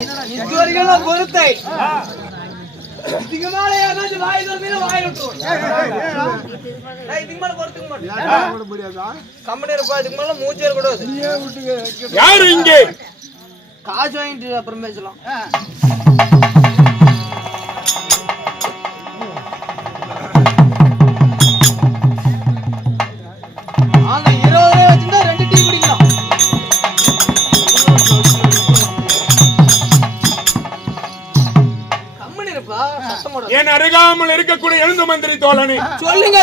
இதுவரைக்கும் பொறுத்தை இதுக்கு மேல ஏதாச்சும் வாய் தந்து வாய் விட்டுருவோம். இதுக்கு மேல பொறுத்துக்க மாட்டேன். கம்பெனி இருப்பா, இதுக்கு மேல மூச்சு ஏறக்கூடாது. யாரு இங்கே? காசு வாங்கிட்டு அப்புறம் பேசலாம். அந்த 20 ரூபாய் வச்சுருந்தா 2 டீ குடிக்கலாம். என் அருகாமல் இருக்கக்கூடிய எழுந்து மந்திரி தோழனே சொல்லுங்க.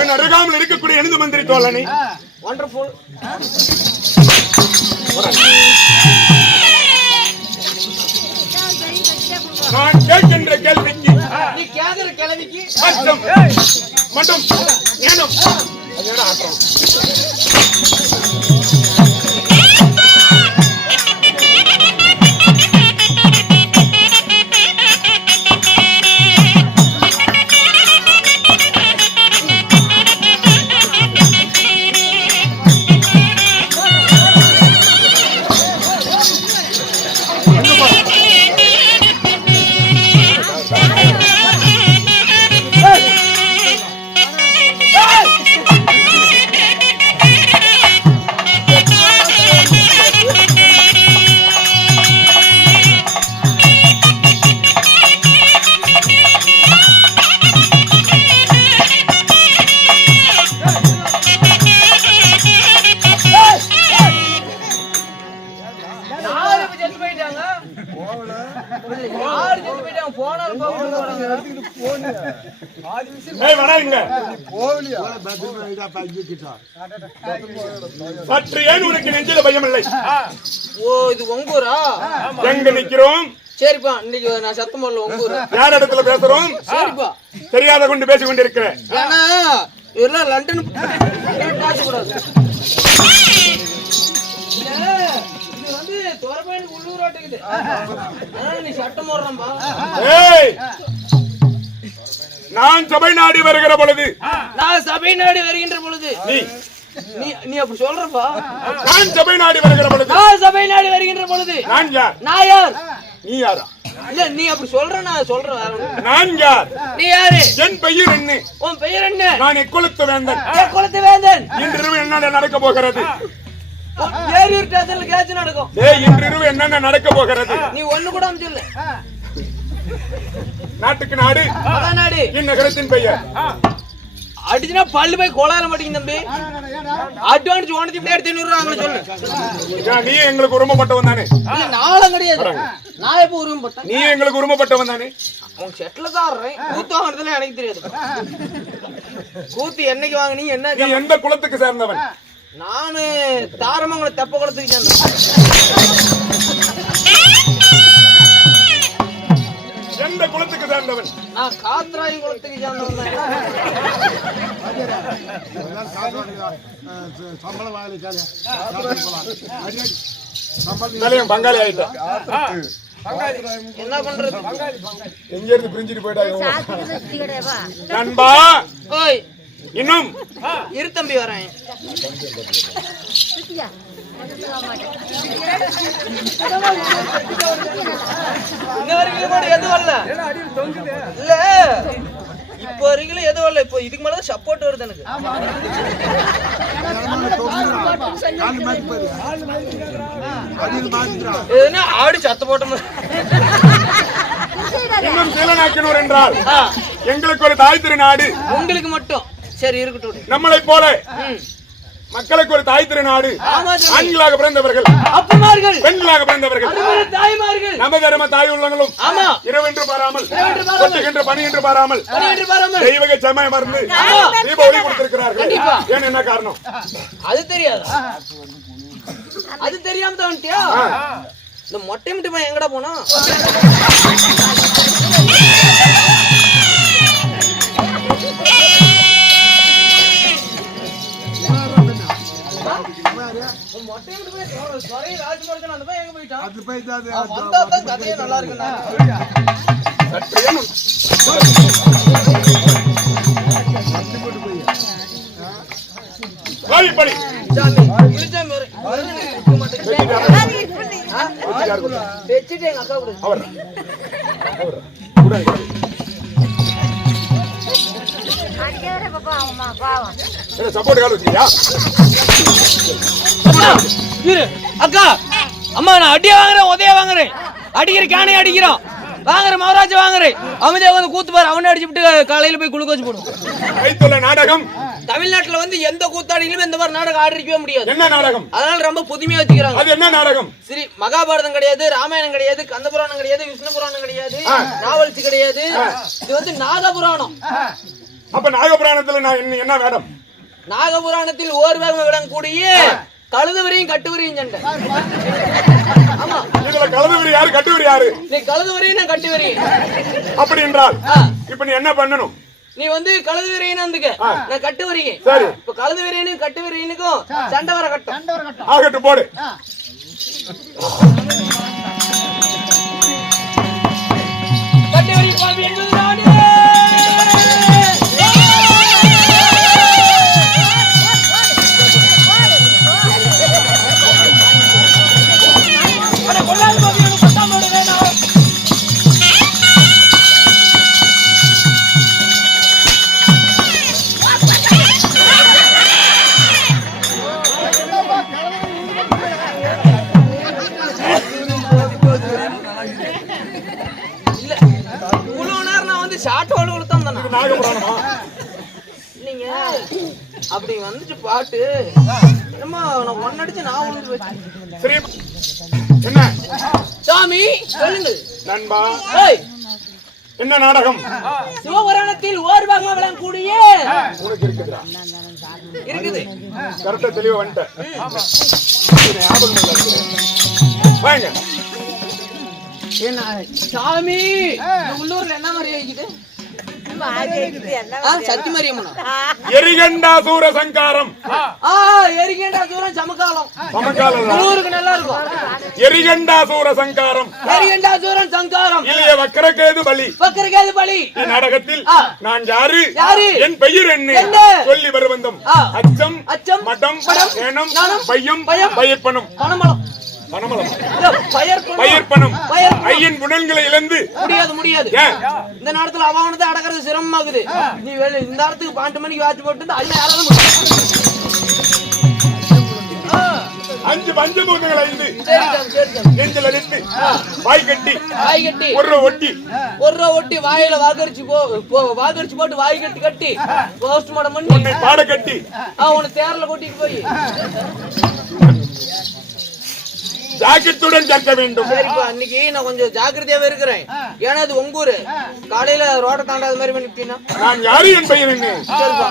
என் அருகாமல் இருக்கக்கூடிய எழுந்து மந்திரி தோழனே வண்டர்ஃபுல். நான் கேட்கின்ற கேள்விக்கு நீ கேக்குற கேள்விக்கு அர்த்தம் மட்டும் ஞானம் அதோட அர்த்தம். சற்று ஏன் உனக்கு நெஞ்சில பயம் இல்லை? ஓ, இது உங்கூரா? எங்க நிக்கிறோம்? சரிப்பா, இன்னைக்கு நான் சத்தம் போடல. உங்கூர் யார் இடத்துல பேசுறோம்? சரிப்பா, தெரியாத கொண்டு பேசிக் கொண்டிருக்கிறேன். ஏன்னா இதெல்லாம் லண்டன் பேசக்கூடாது. இது வந்து துறப்பயனுக்கு உள்ளூர் ஆட்டுக்குது. நீ சட்டம் போடுறப்பா. நான் சபை நாடி வருகிற பொழுது, நான் சபை நாடி வருகின்ற பொழுது நீ அப்படி சொல்றப்பா. நான் சபை நாடி வருகிற பொழுது, நான் சபை நாடி வருகின்ற பொழுது நான் யார்? நான் யார்? நீ யாரா? இல்ல, நீ அப்படி சொல்ற, நான் சொல்றேன். நான் யார்? நீ யாரு? என் பெயர் என்ன? உன் பெயர் என்ன? நான் எக்குலத்து வேந்தன். எக்குலத்து வேந்தன். இன்றிரவு என்ன நடக்க போகிறது? ஏரியூர் ஸ்டேஷன்ல கேட்ச் நடக்கும். இன்றிரவு என்னென்ன நடக்க போகிறது? நீ ஒண்ணு கூட சொல்லு. நாட்டுக்கு நாடு நாடு. இந்நகரத்தின் பெயர் அடிச்சுனா பல்லு போய் கோலால மாட்டீங்க தம்பி. அட்வான்ஸ் ஓனத்தி இப்படி 500 ரூபாய் சொல்லு. நீ எங்களுக்கு உரிமைப்பட்டவன் தானே? இல்ல, நாளும் கிடையாது. நான் எப்ப உரிமைப்பட்டேன்? நீ எங்களுக்கு உரிமைப்பட்டவன் தானே? உங்க செட்ல தான் ஆடுறேன். கூத்து வாங்குறதுல எனக்கு தெரியாது. கூத்து என்னைக்கு வாங்கினீங்க? என்ன? நீ எந்த குலத்துக்கு சேர்ந்தவன்? நானு தாரமங்கலம் தெப்ப குளத்துக்கு சேர்ந்தவன். எந்த குலத்துக்கு சேர்ந்தவன்? நான் காத்ராயி குலத்துக்கு சேர்ந்தவன். பங்காளி ஆயிட்ட. என்ன பண்றது? எங்க இருந்து பிரிஞ்சிட்டு போயிட்டாங்க நண்பா. ஓய், இன்னும் இரு தம்பி, வரேன். இன்ன வரைக்கும் கூட எதுவும் வரல. இல்ல, இப்போ வரைக்கும் எதுவும் வரல. இப்போ இதுக்கு மேல சப்போர்ட் வருது எனக்கு. எதுனா ஆடி சத்த போட்ட இன்னும் சீலநாயக்கனூர் என்றால் எங்களுக்கு ஒரு தாய் திருநாடு. உங்களுக்கு மட்டும் சரி இருக்கட்டும். நம்மளை போல மக்களுக்கு ஒரு தாய் திருநாடு. ஆண்களாக பிறந்தவர்கள், அப்பமார்கள், பெண்களாக பிறந்தவர்கள், தாய்மார்கள், நம தர்ம தாய் உள்ளங்களும் இரவென்று பாராமல், கொட்டுகின்ற பணி என்று பாராமல், தெய்வக சமயம் மறந்து தீப ஒளி கொடுத்திருக்கிறார்கள். ஏன், என்ன காரணம்? அது தெரியாதா? அது தெரியாம தான் வந்துட்டியா? இந்த மொட்டை முட்டை பையன் எங்கடா போனா? மொட்டையிட்டு போய் சொரை ராஜ்குமார் அந்த பையன் எங்க போயிட்டான்? அது போயிட்டான். வந்தா தான் கதையே நல்லா இருக்குண்ணா. படி சாமி விழுச்சா மேரு இருக்க மாட்டேங்குது. வெச்சிட்டு எங்க அக்கா கூட அவர் கூட அடிக்காத பாப்பா அம்மா பாவம். என்ன சப்போர்ட் கால் வச்சியா? இரு அக்கா அம்மா நான் அடிய வாங்குறேன் உதய வாங்குறேன் அடிக்கிற காணே அடிக்கிறான் வாங்குறேன் மகாராஜா வாங்குறேன் அமைதியா வந்து கூத்து பாரு அவனே அடிச்சுட்டு காலையில போய் குளுக்கோஸ் போடும். கைத்தொல்ல நாடகம் தமிழ்நாட்டுல வந்து எந்த கூத்தாடியிலும் இந்த மாதிரி நாடகம் ஆடிக்கவே முடியாது. என்ன நாடகம்? அதனால ரொம்ப புதுமையா வச்சுக்கிறாங்க. அது என்ன நாடகம்? சரி மகாபாரதம் கிடையாது, ராமாயணம் கிடையாது, கந்த புராணம் கிடையாது, விஷ்ணு புராணம் கிடையாது, நாவல்சி கிடையாது. இது வந்து நாகபுராணம். அப்ப நாகபுராணத்துல நான் என்ன வேடம்? நாகபுராணத்தில் ஓர் வேகம் விடக்கூடிய கழுதுவரையும் கட்டுவரையும் சண்டை. ஆமா இதுல கழுதுவரி யாரு கட்டுவரி யாரு? நீ கழுதுவரையும் நான் கட்டுவரையும். அப்படி என்றால் இப்ப நீ என்ன பண்ணணும்? நீ வந்து கழுது வீரையன் வந்துக்க நான் கட்டு வரீங்க. சரி இப்ப கழுது வீரையனும் கட்டு வீரையனுக்கும் சண்டை வர கட்டும். ஆகட்டும் போடு. கட்டு வரி பாம்பு என்பது நானே. நீங்க அப்படி வந்துட்டு பாட்டு என்னமா நான் ஒன்னடிச்சு நான் ஒண்ணு வச்சு என்ன சாமி சொல்லுங்க நண்பா. என்ன நாடகம்? சிவபுராணத்தில் ஓர் பாகமா விளங்கக்கூடிய உனக்கு இருக்குதா? இருக்குது. கரெக்டா தெளிவா வந்துட்ட. வாங்க. என்ன சாமி உள்ளூர்ல என்ன மாதிரி இருக்குது? சத்தியமாரியம்மன் எரிகண்டாசூர சங்காரம். எரிகண்டாசூரம் சமகாலம். சமகாலம் உள்ளூருக்கு நல்லா இருக்கும். எரிகண்டாசூர சங்காரம். எரிகண்டாசூரன் சங்காரம். இல்லையே வக்கரகேது பலி. வக்கரகேது பலி. நாடகத்தில் நான் யாரு யாரு என் பெயர் என்ன சொல்லி வருவந்தம் அச்சம் அச்சம் மடம் ஏனம் பையம் பயப்பனம் பணமலம் பயற்பனம் ஐயன் குணங்களை இழந்து முடியாது முடியாது. இந்த நேரத்துல அவனது அடக்கிறது சிரமமாகுது. நீ இந்த நேரத்துக்கு 12 மணிக்கு வாட்ச் போட்டு அல்ல யாராவது 5 பஞ்சபூதங்கள் 5 நெஞ்சில் அடித்து வாய் கட்டி ஒரு ஒட்டி வாயில வாகரிச்சு போட்டு வாய் கட்டி போஸ்ட்மார்ட்டம் பண்ணி உன்னை பாட கட்டி உன்னை தேர்ல கூட்டிட்டு போய் ஜாக்கிரத்துடன் ஜாக்க வேண்டும். சரிப்பா அன்னைக்கு நான் கொஞ்சம் ஜாக்கிரதையாவே இருக்கிறேன். ஏன்னா அது உங்க ஊரு காலையில ரோட தாண்டாத மாதிரி பண்ணிட்டீங்கன்னா நான் யாரு என் பையன் என்ன? சரிப்பா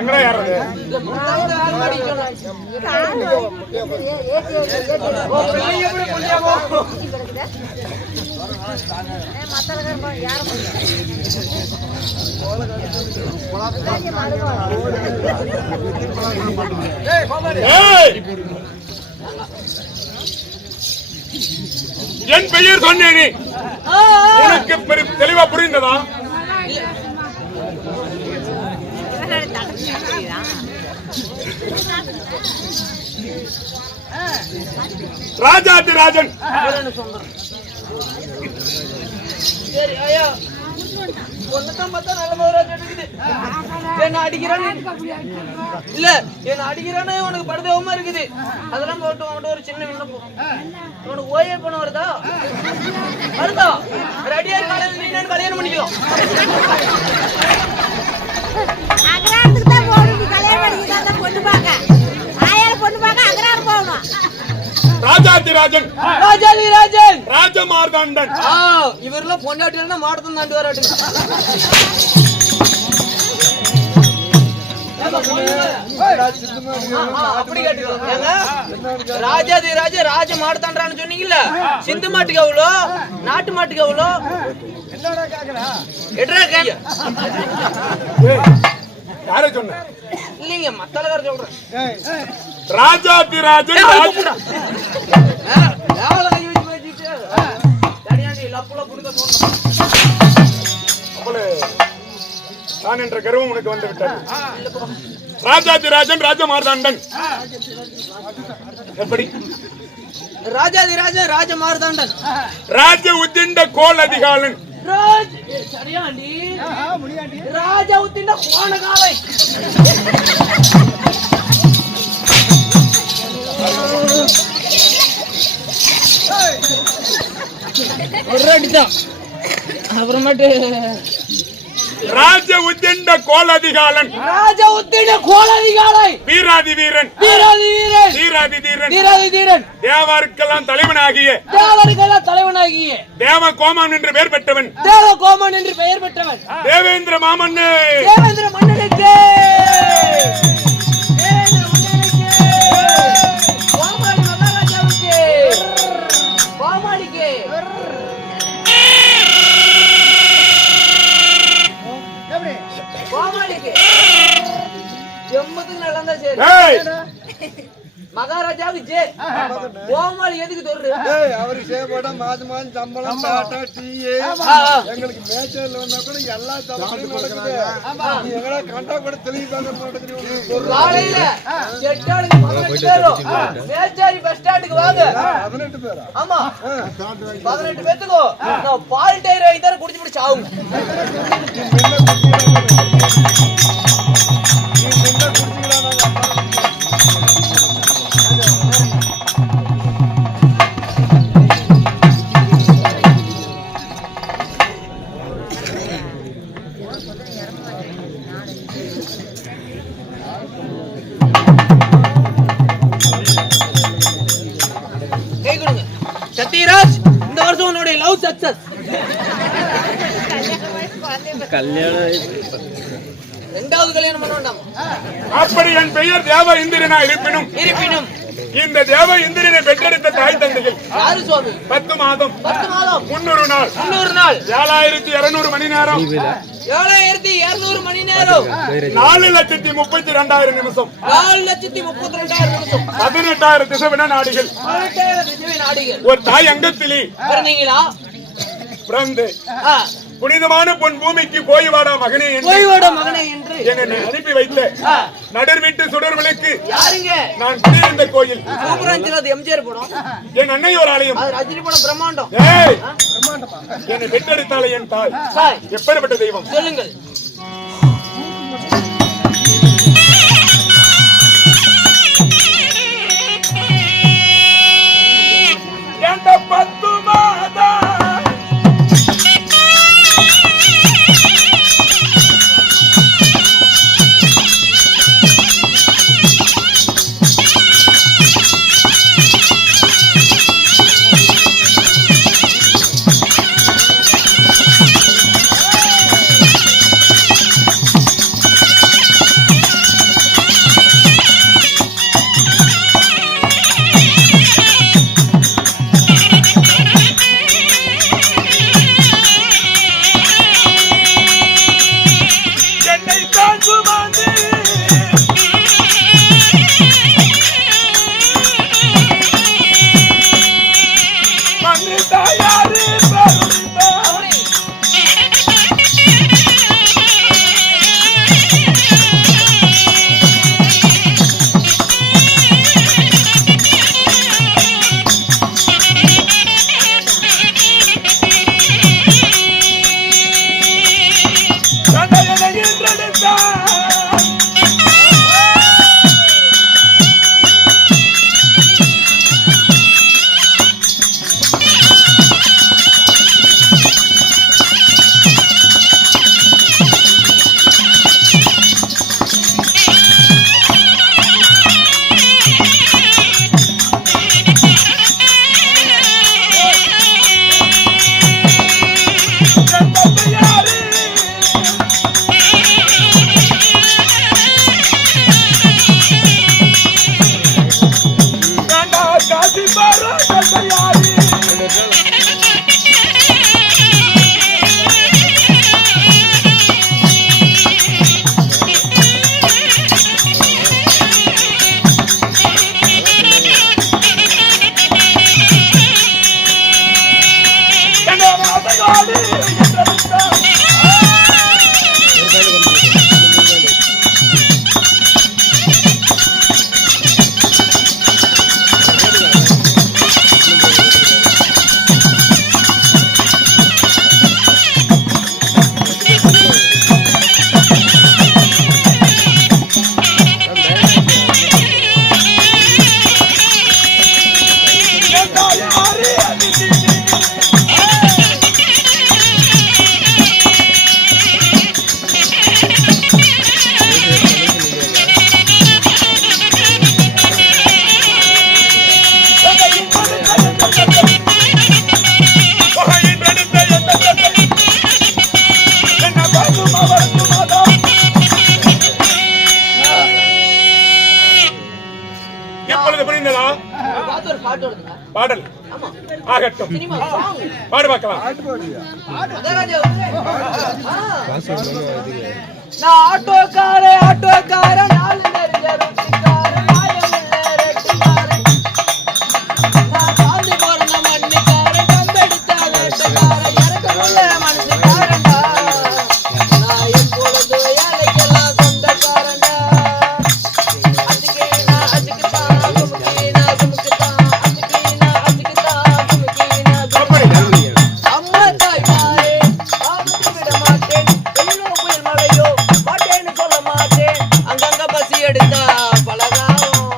எங்கடா யாராவது என் பெயர் சொன்னேனே உனக்கு தெளிவா புரிந்ததா? ராஜாதி ராஜன். சரி ஐயா ஒன்னதான் பார்த்தா நல்ல மகாராஜா இருக்குது. என்ன அடிக்கிறான்னு இல்ல என்ன அடிக்கிறானே உனக்கு படுதவமா இருக்குது. அதெல்லாம் போட்டு உன்கிட்ட ஒரு சின்ன விண்ணப்பம். உனக்கு ஓயே பண்ண வருதா? வருதா? ரெடியா காலையில் நீ கல்யாணம் பண்ணிக்கலாம். அகராத்துக்கு தான் போகணும். கல்யாணம் பண்ணிக்கலாம் பொண்ணு பார்க்க. ஆயால பொண்ணு பார்க்க அகராறு போகணும். ராஜாதி ராஜன். ராஜாதி ராஜன். ராஜமார்தாண்டன். இவரெல்லாம் பொண்டாட்டினா மாடத்தான் தாண்டி வராட்டு. அப்படி கேட்டுக்கோங்க. ராஜாதி ராஜ ராஜ மாடத்தாண்டான்னு சொன்னீங்கல்ல, சிந்து மாட்டுக்கு எவ்வளோ, நாட்டு மாட்டுக்கு எவ்வளோ? யார சொன்ன? இல்லைங்க மத்தாளக்கார சொல்றேன். ராஜாதி ராஜன். நான் என்ற கர்வம் உனக்கு வந்து விட்டது. ராஜாதி ராஜன் ராஜமார்தாண்டன். எப்படி? ராஜாதி ராஜ ராஜ மார்தாண்டன். ராஜ உத்திண்ட கோல் அதிகாலன். சரியாண்டி ராஜா உத்திண்ட கோண காலை. ஒரு அடிதான் அப்புறமேட்டு ராஜ உத்திண்ட கோல் அதிகாலன். ராஜா உத்திண்ட கோல் அதிகாலை. வீராதி வீரன். வீராதி வீரன். தீராதி தீரன். தீராதி தீரன். தேவருக்கெல்லாம் தலைவனாகிய தேவ கோமான் என்று பெயர் பெற்றவன். தேவ கோமான் என்று பெயர் பெற்றவன். தேவேந்திர மாமன்னே. தேவேந்திர மன்னனுக்கு. கோமாளி மகாராஜாவுக்கு. கோமாளிக்கு. கோமாளிக்கு. எம்மத்துக்கு நல்லா சரி. மகாராஜாவுக்கு ஜே. கோமாளி எதுக்கு தொடுற? அவருக்கு சேவடம் மாதம் சம்பளம் டீ எங்களுக்கு மேச்சர்ல வந்தா கூட எல்லா சம்பளமும் நடக்குது. நீ எங்கடா கண்டா கூட தெளிவாக நடக்குது. காலையில செட்டாளுக்கு 18 பேரும் மேச்சாரி பஸ் ஸ்டாண்டுக்கு வாங்க. 18 பேரா? ஆமா 18 பேத்துக்கு நான் பால் டயர் வாங்கி தர குடிச்சு முடிச்சு ஆகும். கை கொடுங்க சத்யராஜ். இந்த வருஷம் உன்னுடைய லவ் சக்சஸ். ரெண்டாவது கல்யாணம் பண்ண வேண்டாம். அப்படி என் பெயர் தேவ இந்திரனா இருப்பினும் இந்த தேவ இந்திரனை பெற்றெடுத்த தாய் தந்தைகள் யாரு சுவாமி? 10 மாதம் 300 நாள் 7200 மணி நேரம் 7200 மணி நேரம் 4,32,000 நிமிஷம் 4,32,000 நிமிஷம் 18,000 திசைவின நாடிகள் 18,000 திசைவின நாடிகள். ஒரு தாய் அங்கத்திலே பிறந்தீங்களா? பிறந்து புனிதமான பொன் பூமிக்கு போய் வாடா மகனே என்று என்னை அனுப்பி வைத்த நடுர் வீட்டு சுடர்களுக்கு யாருங்க? நான் குடியிருந்த கோயில் எம்ஜிஆர் படம், என் அன்னை ஒரு ஆலயம், ரஜினி படம் பிரம்மாண்டம். என்னை பெற்றெடுத்தாலே என் தாய் எப்பேற்பட்ட தெய்வம் சொல்லுங்கள். எந்த 10 மாதம் பாட்டு வருதுங்க. பாடல் ஆமா. ஆகட்டும். Cinema song. பாடு பார்க்கலாம். மகாராஜா வந்து, நான் ஆட்டோக்கார நாலு நெருங்க ரொட்டிக்கார நாயமில்ல ரெட்டிக்கார நான் சாந்தி போறந்த மண்ணிக்கார கந்தெடுத்த வேட்டக்கார இறக்கமுள்ள மனசுக்காரண்டா நான் எப்பொழுது ஏழைக்கெல்லாம் சொந்தக்காரண்டா அச்சுக்கீனா அச்சுக்குத்தான் குமுக்கீனா குமுக்குத்தான் அச்சுக்கீனா அச்சுக்குத்தான் குமுக்கீனா குமுக்குத்தான் அம்மா தாய் மாறே ஆபத்து விட மாட்டேன் வெள்ளோ புயல் மழையோ மாட்டேன்னு சொல்ல மாட்டேன் அங்கங்க பசி எடுத்தா பலகாரம்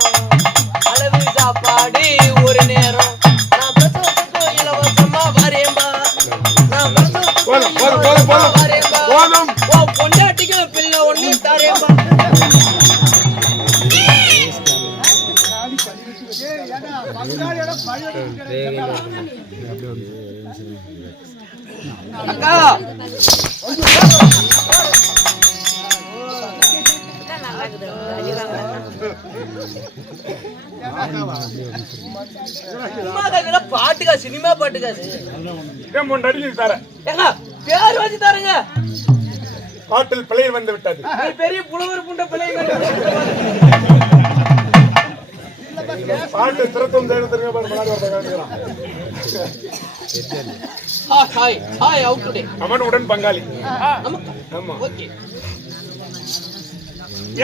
அளவு சாப்பாடு ஒரு நேரம் நான் பிரசவத்துக்கு இலவசமா வரேன்பா நான் பிரசவத்துக்கு போதும், போதும், போதும், இலவசமா போதும். வரேன்பா போதும். ஓ பொண்டாட்டிக்கு பிள்ளை ஒண்ணு தரேன்பா அக்கா பாட்டுக்கா சினிமா பாட்டுக்காது ஏன் மூணு அடிச்சு தரேன். ஏங்க பேர் வச்சு தரங்க பாட்டில் பிழை வந்து விட்டது. பெரிய புலவர் புண்ட பிள்ளைங்க பாட்டு திருத்தம் தெரியுங்க பாரு, முன்னாடி ஒருத்தன் காமிக்கிறான். ஹாய் ஹாய் அவுட் டுடே அவன் உடன் பங்காளி. நமக்கு ஆமா. ஓகே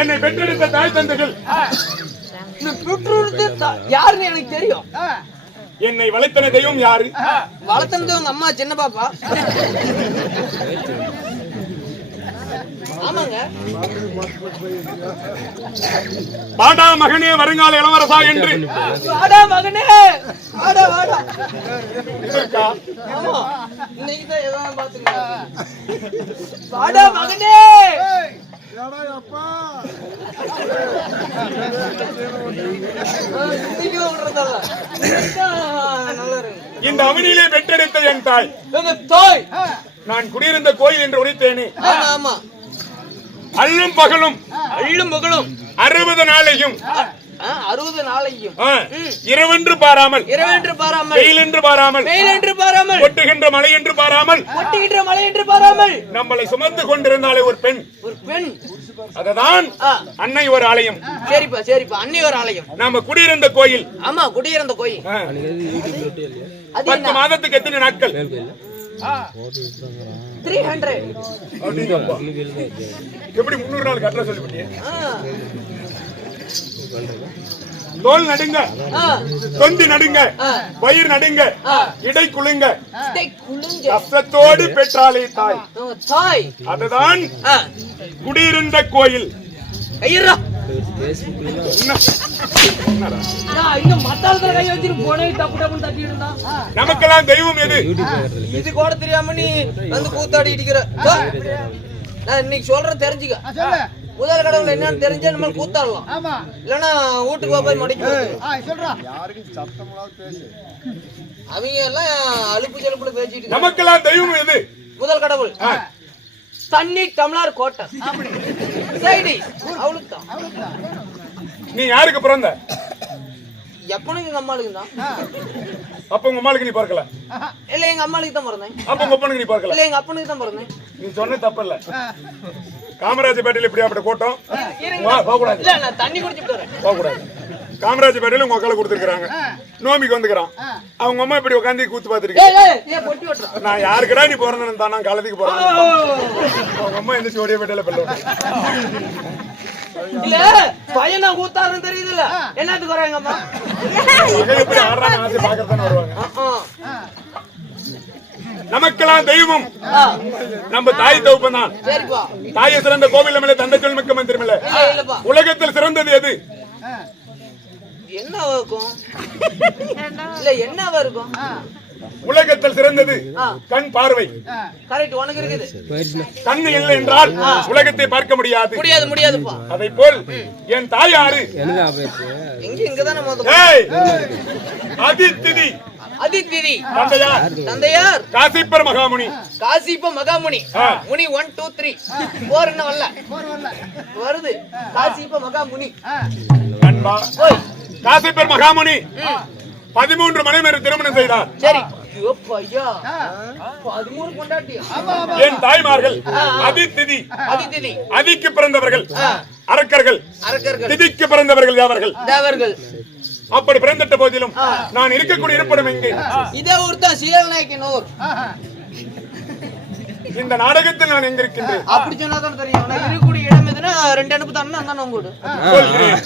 என்னை பெற்றெடுத்த தாய் தந்தைகள் இந்த பெற்றோருக்கு யாருன்னு எனக்கு தெரியும். என்னை வளர்த்தன தெய்வம் யாரு? வளர்த்தனது உங்க அம்மா சின்ன பாப்பா. ஆமாங்க. பாடா மகனே வருங்கால இளவரசா என்று. வாடா மகனே வாடா வாடா. ஆமா இன்னைக்கு தான் ஏதோ பாத்துங்க. வாடா மகனே. இன்னைக்கு விடுறதல்ல. நல்லா இருக்கு. இந்த அவனிலே பெற்றெடுத்த என் தாய். எங்க தாய். நான் குடியிருந்த கோயில் என்று உரைத்தேனே. ஆமா. அல்லும் பகலும் 60 நாளையும் 60 நாளையும் இரவென்று பாராமல் வெயிலென்று பாராமல் ஒட்டுகின்ற மழை என்று பாராமல் நம்மளை சுமந்து கொண்டிருந்தாலே ஒரு பெண். அததான் அன்னை ஒரு ஆலயம். சரிப்பா அன்னை ஒரு ஆலயம். நாம குடியிருந்த கோயில். ஆமா குடியிருந்த கோயில். 10 மாதத்துக்கு எத்தனை நாட்கள்? 300. எப்படி 300 நாள் கட்டளை சொல்லிவிட்டீங்க? தோல் நடுங்க, தொந்தி நடுங்க, வயிறு நடுங்க, இடை குலுங்க, கஷ்டத்தோடு பெற்றாலே தாய். அதுதான் குடியிருந்த கோயில். நமக்கெல்லாம் தெய்வம் எது? இது கூட தெரியாம நீ வந்து கூத்தாடி இருக்கிற. நான் இன்னைக்கு சொல்றேன் தெரிஞ்சுக்க. முதல் கடவுள் என்னன்னு தெரிஞ்சா நம்ம கூத்தாடலாம். இல்லன்னா வீட்டுக்கு போய் மடிக்க. அவங்க எல்லாம் அலுப்பு செலுப்புல பேசிட்டு. நமக்கெல்லாம் தெய்வம் எது? முதல் கடவுள் தண்ணி டம்ளார் கோட்டை. அவ்வளவுதான். நீ யாருக்கு பிறந்த? எப்பனுக்கு எங்க அம்மாளுக்கு தான். அப்ப உங்க அம்மாளுக்கு நீ பிறக்கல? இல்ல எங்க அம்மாளுக்கு தான் பிறந்தேன். அப்ப உங்க அப்பனுக்கு நீ பிறக்கல? இல்ல எங்க அப்பனுக்கு தான் பிறந்தேன். நீ சொன்ன தப்பு இல்ல. காமராஜபேட்டையில இப்படியாப்பட்ட கூட்டம் போகக்கூடாது. இல்ல நான் தண்ணி குடிச்சிட்டு வரேன். போகக்கூடாது. காமராஜபேட்டையில உங்க அக்கால கொடுத்துருக்காங்க. நோமிக்கு வந்துக்கிறான். அவங்க அம்மா இப்படி உட்காந்து கூத்து பாத்துருக்கேன். நான் யாருக்கடா நீ பிறந்தேன்னு தான் நான் காலத்துக்கு போறேன். அவங்க அம்மா எந்த சோடிய பேட்டையில பெல்ல இல்ல பையனா கூத்தாருன்னு தெரியுதுல்ல. என்னத்துக்கு வராங்க அம்மா? எப்படி ஆடுறாங்க ஆசை பாக்கறதானே வருவாங்க. நமக்கெல்லாம் தெய்வம் நம்ம தாய் தகப்பன் தான். தாயை சிறந்த கோவில் மேல தந்தை சொல் மிக்க மந்திரம் இல்ல. உலகத்தில் சிறந்தது எது? என்னவா இருக்கும்? இல்ல என்னவா இருக்கும்? உலகத்தில் சிறந்தது கண் பார்வை. கரெக்ட். உனக்கு இருக்குது. கண்ணு இல்லை என்றால் உலகத்தை பார்க்க முடியாது. முடியாதுப்பா. அதை போல் என் தாய் யாரு? இங்கதானே அதித்திதி தந்தையார் காசிப்பர் மகாமுனி. முனி 1 2 3 4 என்ன வரல வருது. காசிப்ப மகாமுனி. காசிப்பர் மகாமுனி 13 மனைவியரை திருமணம் செய்தார். சரி. ஐயோ பையா, 13 பொண்டாட்டியா? என் தாய்மார்கள் அதிதிதி, அதிதிதி, அதிக்கு பிறந்தவர்கள் அரக்கர்கள், அரக்கர்கள், திதிக்கு பிறந்தவர்கள் தேவர்கள். தேவர்கள். அப்படி பிறந்திட்ட போதிலும் நான் இருக்கக்கூடிய இருப்பிடம் எங்கே? இதே ஊர் தான், சீலநாயக்கனூர். இந்த நாடகத்தில் நான் எங்க இருக்கின்றேன்? அப்படி சொன்னா தான் தெரியும். நான் இருக்கக்கூடிய இடம் எதுனா 2 அனுப்பு தானே அண்ணா உங்களோட சொல்கிறேன்.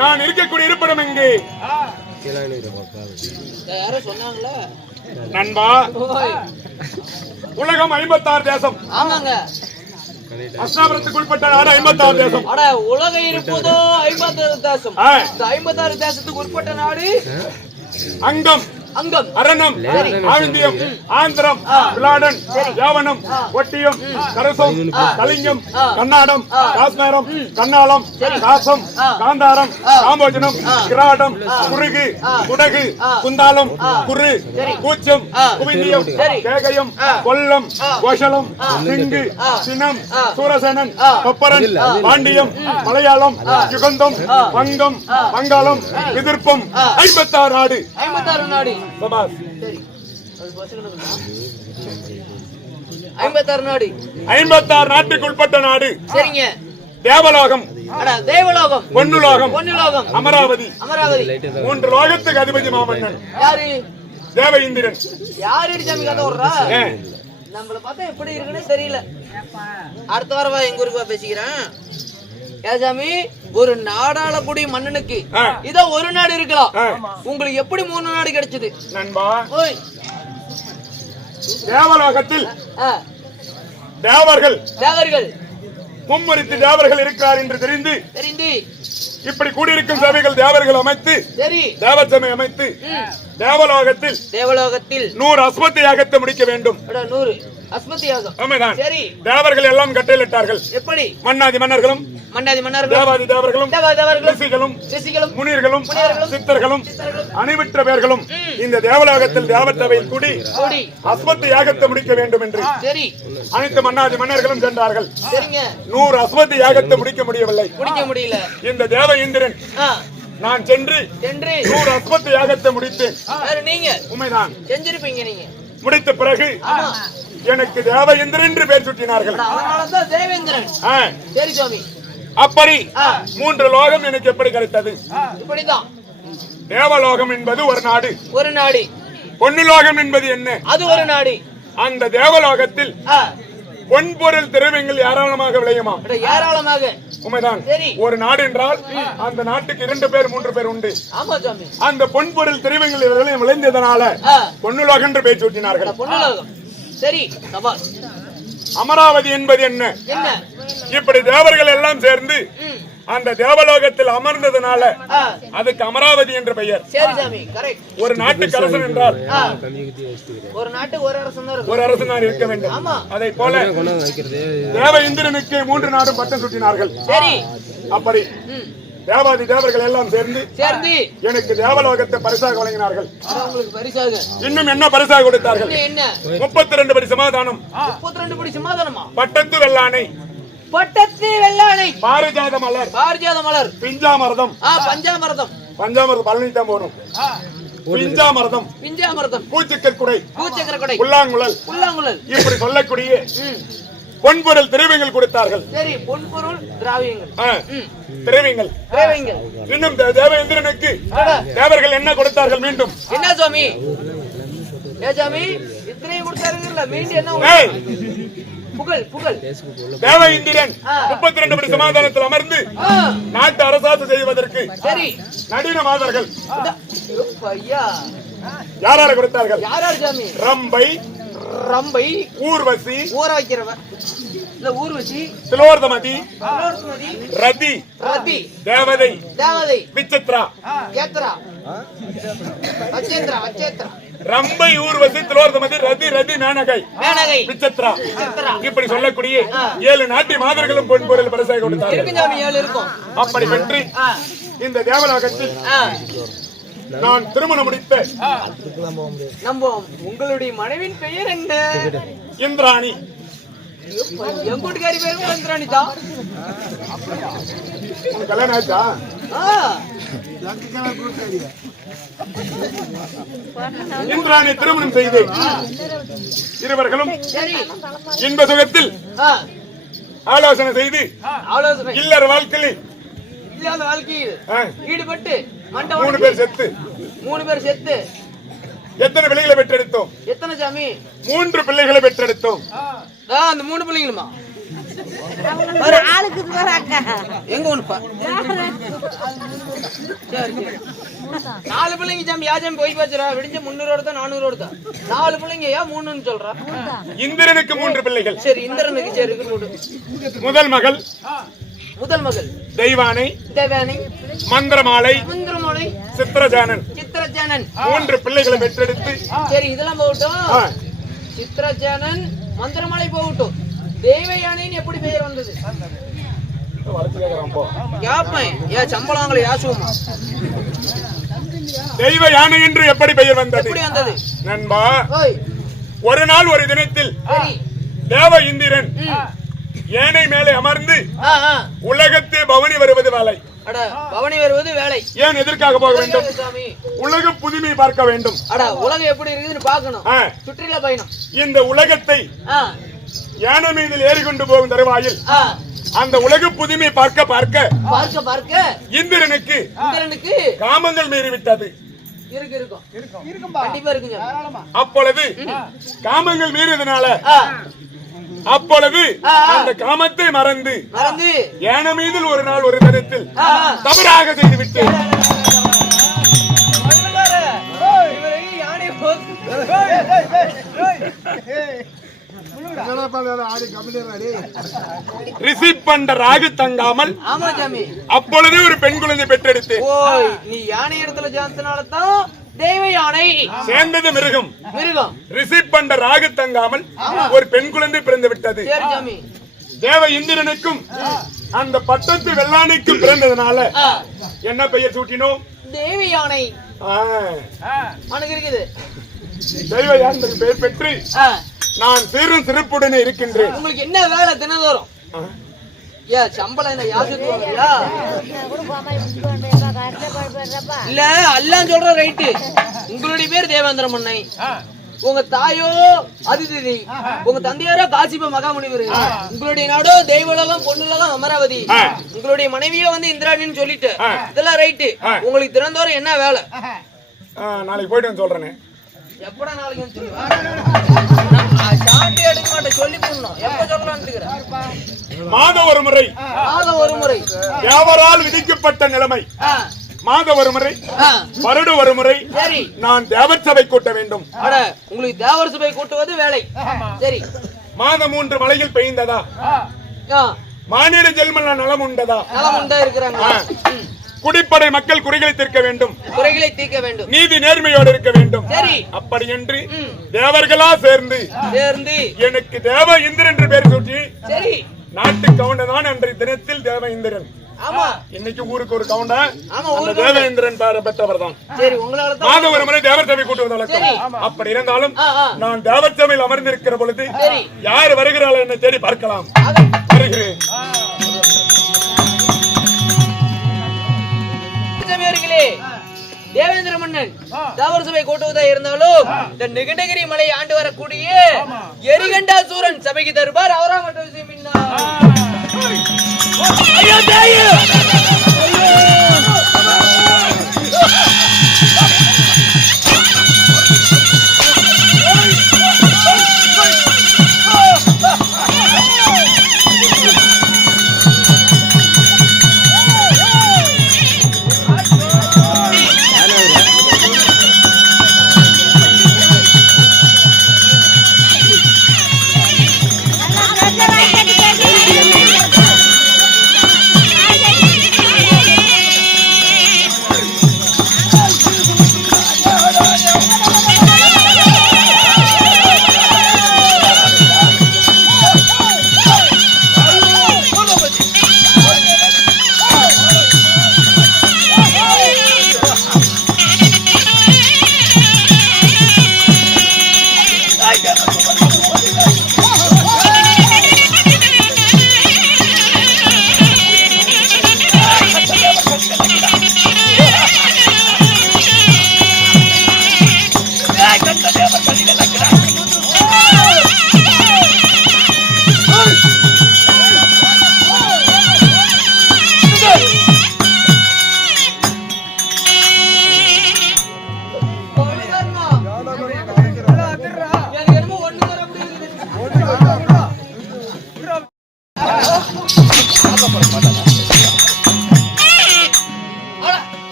நான் இருக்கக்கூடிய இருப்பிடம் எங்கே? யாரோ சொன்னாங்களா நண்பா? உலகம் 56 தேசம். ஆமாங்க. அஸ்தாபுரத்துக்கு உட்பட்ட நாடு 56 தேசம். அட உலகம் இருப்பதோ 56 தேசம். இந்த 56 தேசத்துக்கு உட்பட்ட நாடு அங்கம், அங்கம், அரணம், ஆவிந்தியம், ஆந்திரம், விளாடன், யாவனம், ஒட்டியம், கரசம், கலிங்கம், கர்நாடம், காஷ்மீரம், கண்ணாலம், காசம், காந்தாரம், காம்போஜனம், கிராடம், குருகு, குடகு, குந்தாலம், குரு, கூச்சம், குவிந்தியம், கேகயம், கொல்லம், கோஷலம், சிங்கு, சினம், சூரசேனன், கொப்பரன், பாண்டியம், மலையாளம், யுகந்தம், வங்கம், வங்காளம், விதிர்ப்பம், 56 நாடு. 56 நாடு. சபாஸ். சரி. 56 நாடு. 56 நாட்டுக்கு உட்பட்ட நாடு. சரிங்க. தேவலோகம், அட தேவலோகம், பொன்னுலோகம், பொன்னுலோகம், அமராவதி. அமராவதி. 3 லோகத்துக்கு அதிபதி மாமன்னன் யாரு? தேவ இந்திரன். யாரு சாமி கதை விடுறா? நம்மள பார்த்தா எப்படி இருக்குன்னு தெரியல. அடுத்த வாரம் எங்க ஊருக்கு பேசிக்கிறேன். ஏசாமி, ஒரு நாடாளக்கூடிய மன்னனுக்கு இதோ ஒரு நாடு இருக்கலாம். உங்களுக்கு எப்படி 3 நாடு கிடைச்சது? நண்பா, தேவலோகத்தில் தேவர்கள் தேவர்கள் மும்முரித்து தேவர்கள் இருக்கிறார் என்று தெரிந்து தெரிந்து இப்படி கூடியிருக்கும் சபைகள் தேவர்கள் அமைத்து சரி தேவசபை அமைத்து தேவலோகத்தில் தேவலோகத்தில் 100 அஸ்மத்தி யாகத்தை முடிக்க வேண்டும். 100 அஸ்மத்தி யாகம். ஆமாதான். சரி. தேவர்கள் எல்லாம் கட்டளையிட்டார்கள். எப்படி? மன்னாதி மன்னர்களும், மன்னாதி மன்னர்களும், தேவாதி தேவர்களும், தேவர்களும், ரிஷிகளும், முனியர்களும், சித்தர்களும், அணிவிற்ற பேர்களும் இந்த தேவலோகத்தில் தேவசபையில் கூடி அஸ்மத்தி யாகத்தை முடிக்க வேண்டும் என்று சரி அனைத்து மன்னாதி மன்னர்களும் சென்றார்கள். சரிங்க. 100 அஸ்மத்தி யாகத்தை முடிக்க முடியவில்லை. முடிக்க முடியல. இந்த தேவ இந்திரன் நான் சென்று 100 அஸ்மத்தி யாகத்தை முடித்தேன். நீங்க உண்மைதான் செஞ்சிருப்பீங்க. நீங்க முடித்த பிறகு எனக்கு தேவேந்திரன் என்று பெயர் சுட்டினார்கள். அதனாலதான் தேவேந்திரன். சரி சுவாமி. அப்படி 3 லோகம் எனக்கு எப்படி கிடைத்தது? இப்படிதான். தேவலோகம் என்பது ஒரு நாடு. ஒரு நாடு. பொன்னுலோகம் என்பது என்ன? அது ஒரு நாடு. அந்த தேவலோகத்தில் பொன்பொருள் திரவியங்கள் ஏராளமாக விளையுமா? ஏராளமாக. உண்மைதான். ஒரு நாடு என்றால் அந்த நாட்டுக்கு 2 பேர் 3 பேர் உண்டு. ஆமா சுவாமி. அந்த பொன்பொருள் திரவியங்கள் விளைந்ததனால பொன்னுலோகம் என்று பெயர் சூட்டினார்கள். பொன்னுலோகம். சரி. அமராவதி என்பது என்ன? இப்படி தேவர்கள் எல்லாம் சேர்ந்து அந்த தேவலோகத்தில் அமர்ந்ததனால அதுக்கு அமராவதி என்ற பெயர். ஒரு நாட்டுக்கு அரசன் என்றால் ஒரு நாட்டுக்கு ஒரு அரசனார் இருக்க வேண்டும். அதை போல தேவேந்திரனுக்கு 3 நாடும் பட்டம் சுட்டினார்கள். அப்படி தேவாதி தேவர்கள் எல்லாம் சேர்ந்து எனக்கு தேவலோகத்தை பரிசாக வழங்கினார்கள். இன்னும் என்ன பரிசாக கொடுத்தார்கள்? 32 படி சமாதானம். 32 படி சமாதானமா? பட்டத்து வெள்ளானை. பட்டத்து வெள்ளானை. பாரிஜாத மலர். பாரிஜாத மலர். பிஞ்சாமரதம். பஞ்சாமரதம். பஞ்சாமரதம் பழனி தான் போகணும். பிஞ்சாமரதம். பிஞ்சாமரதம். பூச்சக்கர் குடை. பூச்சக்கர் குடை. புல்லாங்குழல். புல்லாங்குழல். இப்படி சொல்லக்கூடிய பொன்பொருள் திரவியங்கள் கொடுத்தார்கள். சரி. பொன்பொருள் திரவியங்கள். திரவியங்கள். திரவியங்கள். இன்னும் தேவேந்திரனுக்கு தேவர்கள் என்ன கொடுத்தார்கள்? மீண்டும் என்ன சுவாமி? சுவாமி இத்தனை கொடுத்தாருங்கல்ல, மீண்டும் என்ன? புகழ். புகழ். தேவேந்திரன் 32 படி சமாதானத்தில் அமர்ந்து நாட்டு அரசாட்சி செய்வதற்கு நடின மாதர்கள் யாரார கொடுத்தார்கள்? யாரார் சாமி? ரம்பை. ரம்பை. ஊர்வசி. ஊற வைக்கிறவன். ஊர்வசி. திலோர்தமதி. ரதி. ரதி. தேவதை. தேவதை. விசித்ரா. கேத்ரா. வச்சேத்ரா. வச்சேத்ரா. ரம்பை, ஊர்வசி, திலோர்தமதி, ரதி, ரதி, மேனகை, விசித்ரா. இப்படி சொல்லக்கூடிய 7 நாட்டி மாதர்களும் பொன்பொருள் பரிசாக கொடுத்தார்கள். அப்படி பெற்று இந்த தேவலோகத்தில் நான் திருமணம் முடித்த உங்களுடைய மனைவின் பெயர் என்ன? இந்திராணி. என் கூட்டுக்காரி பேரும் இந்திராணி தான். கல்யாணம் ஆச்சா? இந்திராணி திருமணம் செய்து இருவர்களும் இன்ப சுகத்தில் ஆலோசனை செய்து இல்லற வாழ்க்கையில் ஈடுபட்டு 3 பேர் செத்து. 3 பேர் செத்து. எத்தனை பிள்ளைகளை பெற்றெடுத்தோம்? எத்தனை சாமி? 3 பிள்ளைகளை பெற்றெடுத்தோம். அந்த 3 பிள்ளைங்களுமா? ஆளுக்கு எங்க ஒண்ணுப்பா? 4 பிள்ளைங்க சாமி. யாஜம் போய் பாச்சுரா. விடிஞ்ச 300 வருதா 400 வருதா? 4 பிள்ளைங்க ஏன் 3ன்னு சொல்றா? இந்திரனுக்கு 3 பிள்ளைகள். சரி. இந்திரனுக்கு சரி. முதல் மகள் தெய்வானை. மந்திரமாலை. சித்திரஜானன். 3 பிள்ளைகளை பெற்றெடுத்து. சரி. இதெல்லாம் போகட்டும். சித்திரஜானன், மந்திரமாலை போகட்டும். தெய்வயானைன்னு எப்படி பெயர் வந்தது? சம்பளங்களை யாசுமா? தெய்வ யானை என்று எப்படி பெயர் வந்தது? நண்பா, ஒரு நாள் ஒரு தினத்தில் தேவ இந்திரன் யானை மேலே அமர்ந்து உலகத்தை பவனி வருவது வேலை. பவனி வருவது வேலை. ஏன் எதற்காக போக வேண்டும்? உலக புதுமை பார்க்க வேண்டும். உலகம் எப்படி இருக்குதுன்னு பார்க்கணும். சுற்றுலா பயணம். இந்த உலகத்தை யானை மீதில் ஏறிக்கொண்டு போகும் தருவாயில் அந்த உலக புதுமை பார்க்க இந்திரனுக்கு காமங்கள் மீறிவிட்டது. அப்பொழுது காமங்கள் மீறியதனால அப்பொழுது அந்த காமத்தை மறந்து யானை மீதில் ஒரு நாள் ஒரு தினத்தில் தவறாக செய்துவிட்டு ரிசீவ் பண்ற ராகு தங்காமல் அப்பொழுது ஒரு பெண் குழந்தை பெற்றெடுத்து. நீ யானை இடத்துல ஜாந்தனாலதான் தெய்வ யானை சேர்ந்தது மிருகம். ரிசீவ் பண்ற ராகு தங்காமல் ஒரு பெண் குழந்தை பிறந்து விட்டது. தேவ இந்திரனுக்கும் அந்த பட்டத்து வெள்ளானைக்கும் பிறந்ததுனால என்ன பெயர் சூட்டினோம்? தெய்வ யானை. தெய்வ யானை பெயர் பெற்று நான் சீரும் சிறப்புடனே இருக்கின்றேன். உங்களுக்கு என்ன வேலை தினதோறும்? சம்பளம் என்ன யாசுக்குவாங்கயா? இல்ல எல்லாம் சொல்ற ரைட்டு. உங்களுடைய பேர் தேவேந்திர மன்னை. உங்க தாயோ அதிதி, உங்க தந்தையாரோ காசிப மகாமுனிவர், உங்களுடைய நாடோ தெய்வலோகம் பொன்னுலகம் அமராவதி, உங்களுடைய மனைவியோ வந்து இந்திராணின்னு சொல்லிட்டு இதெல்லாம் ரைட்டு. உங்களுக்கு தினந்தோறும் என்ன வேலை? நாளைக்கு போயிட்டு சொல்றேன். எப்படா நாளைக்கு சாண்டி எடுக்க மாட்டேன், சொல்லி போடணும். எப்ப சொல்லலாம்னு மாதம் ஒரு முறை, மாதம் ஒரு முறை தேவரால் விதிக்கப்பட்ட நிலைமை. மாதம் ஒரு முறை, வருட ஒரு முறை நான் தேவர் சபை கூட்ட வேண்டும். உங்களுக்கு தேவர் சபை கூட்டுவது வேலை. சரி. மாதம் 3 மலையில் பெய்ந்ததா? மாநில ஜெல்மல்ல நலம் உண்டதா? நலம் உண்டா இருக்கிறாங்க. குடிப்படை மக்கள் குறைகளை தீர்க்க வேண்டும், குறைகளை தீர்க்க வேண்டும், நீதி நேர்மையோடு இருக்க வேண்டும். சரி. அப்படி என்று தேவர்களா சேர்ந்து எனக்கு தேவ இந்திரன் என்று பேர் சூட்டி, சரி, நாட்டு கவுண்டதான் அன்றைய தினத்தில் தேவ இந்திரன். ஆமா, இன்னைக்கு ஊருக்கு ஒரு கவுண்டன். ஆமா, தேவ இந்திரன் பெற்றவர் தான். சரி, உங்களால தான் மாதம் ஒரு முறை தேவர் சபை கூட்டுவது வழக்கம். அப்படி இருந்தாலும் நான் தேவர் சபையில் அமர்ந்திருக்கிற பொழுது யார் வருகிறாள் என்னை தேடி பார்க்கலாம். வருகிறேன். தேவேந்திர மன்னன் தேவர் சபை கூட்டுவதா இருந்தாலும் இந்த நிகண்டகிரி மலை ஆண்டு வரக்கூடிய எரிகண்டாசூரன் சபைக்கு தருவார். அவரா மட்டும்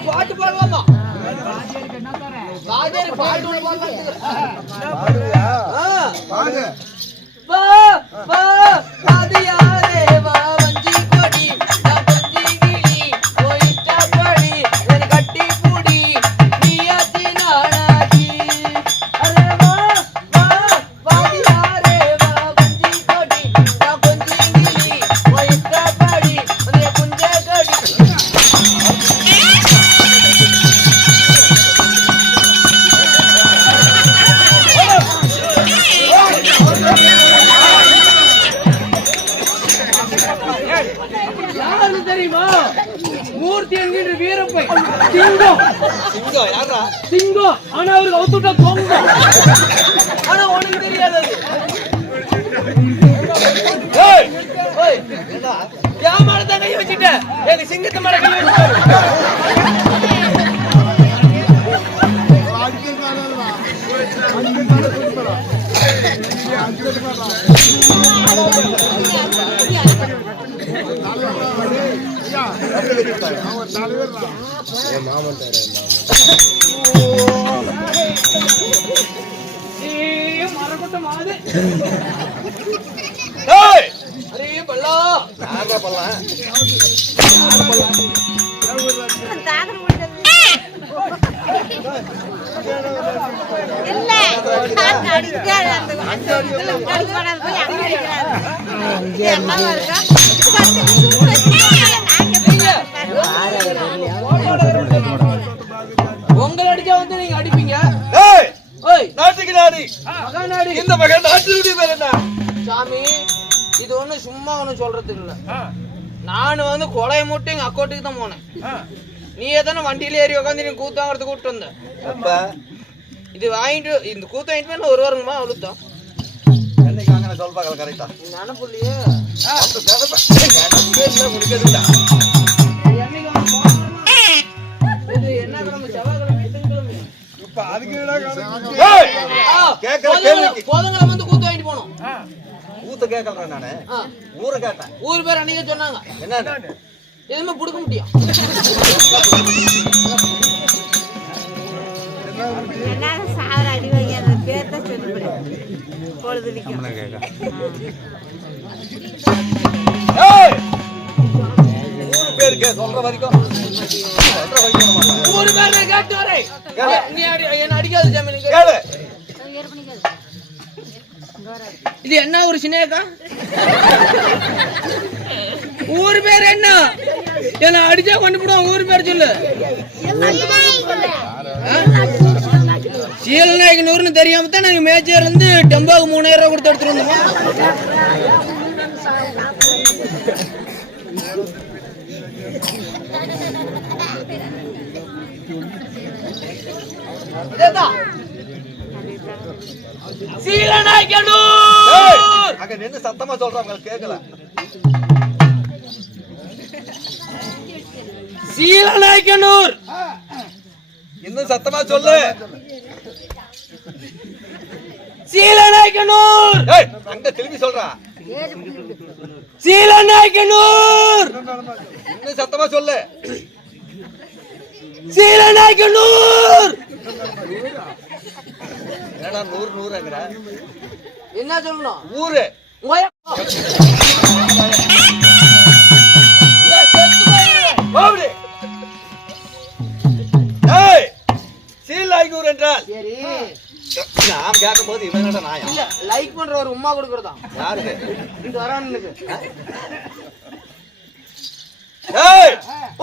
பாட்டு பாடலாமா? தெரியுமா? மூர்த்தி என்கின்ற வீரப்பை சிங்கம். சிங்கம் யாரா? சிங்கம். ஆனா அவருக்கு அவுத்துட்டா கொங்கம். ஆனா உனக்கு தெரியாது. ஏய் ஏய் என்னடா யா மேல தான் கை வச்சிட்ட. எங்க சிங்கத்து மேல கை வச்சிட்ட. உங்களை அடிச்சா வந்து நீங்க அடிப்பீங்க. நாட்டுக்கு நாடு மகாநாடு. இந்த மகன் நாட்டுடைய பேர் என்ன? சாமி, இது ஒண்ணு சும்மா ஒண்ணு சொல்றதுக்கு இல்ல. நான் வந்து கொலையை மூட்டை எங்க அக்கௌண்ட்டுக்கு தான் போனேன். நீ தானே வண்டியில ஏறி உட்காந்து நீ கூத்து வாங்குறதுக்கு கூப்பிட்டு வந்த. இது வாங்கிட்டு இந்த கூத்து வாங்கிட்டு போய் ஒரு வாரமா அவ்வளோதான். நினப்புலையே என்ன கிழமை செவ்வாய்க்கிழமை போதங்களை வந்து கூத்து வாங்கிட்டு போனோம். ஊத்த கேட்கறேன் நானு. ஊரை கேட்டேன். ஊர் பேர் அன்னைக்கே சொன்னாங்க. என்ன எதுவுமே புடுக்க முடியும். சாவர அடி வாங்கி அந்த பேர் தான் சொல்லி பொழுதுலிக்கும். ஊரு பேருக்கு சொல்ற வரைக்கும் ஊர் பேர் நான் கேட்டு வரேன். நீ என்ன அடிக்காது ஜாமீன் கேளு. இது என்ன ஒரு சின்னேக்கா? ஊர் பேர் என்ன? என்ன அடிச்சா கொண்டுபிடுவோம். ஊர் பேர் சொல்லு. சீலநாயக்கனூர்னு தெரியாம தான் நாங்க மேச்சேர்ல இருந்து டெம்போக்கு 3000 ரூபாய் கொடுத்து எடுத்துட்டு வந்தோம். சீலநாயக்கனூர் அங்க நின்னு சத்தமா சொல்றாங்க கேட்கல. சீலநாயக்கனூர் இன்னும் சத்தமா சொல்லு. சீலநாயக்கனூர் அங்க திரும்பி சொல்றா. சீலநாயக்கனூர் இன்னும் சத்தமா சொல்லு. சீலநாயக்கனூர் என்னடா 100 என்ன சொல்லணும்? ஊரு சீலாய்க்கூர் என்றால் சரி நாம் கேட்கும் போது இவன் என்னடா நாயா? இல்ல லைக் பண்ற ஒரு உம்மா கொடுக்கறதா யாருக்கு? இது வரானுக்கு.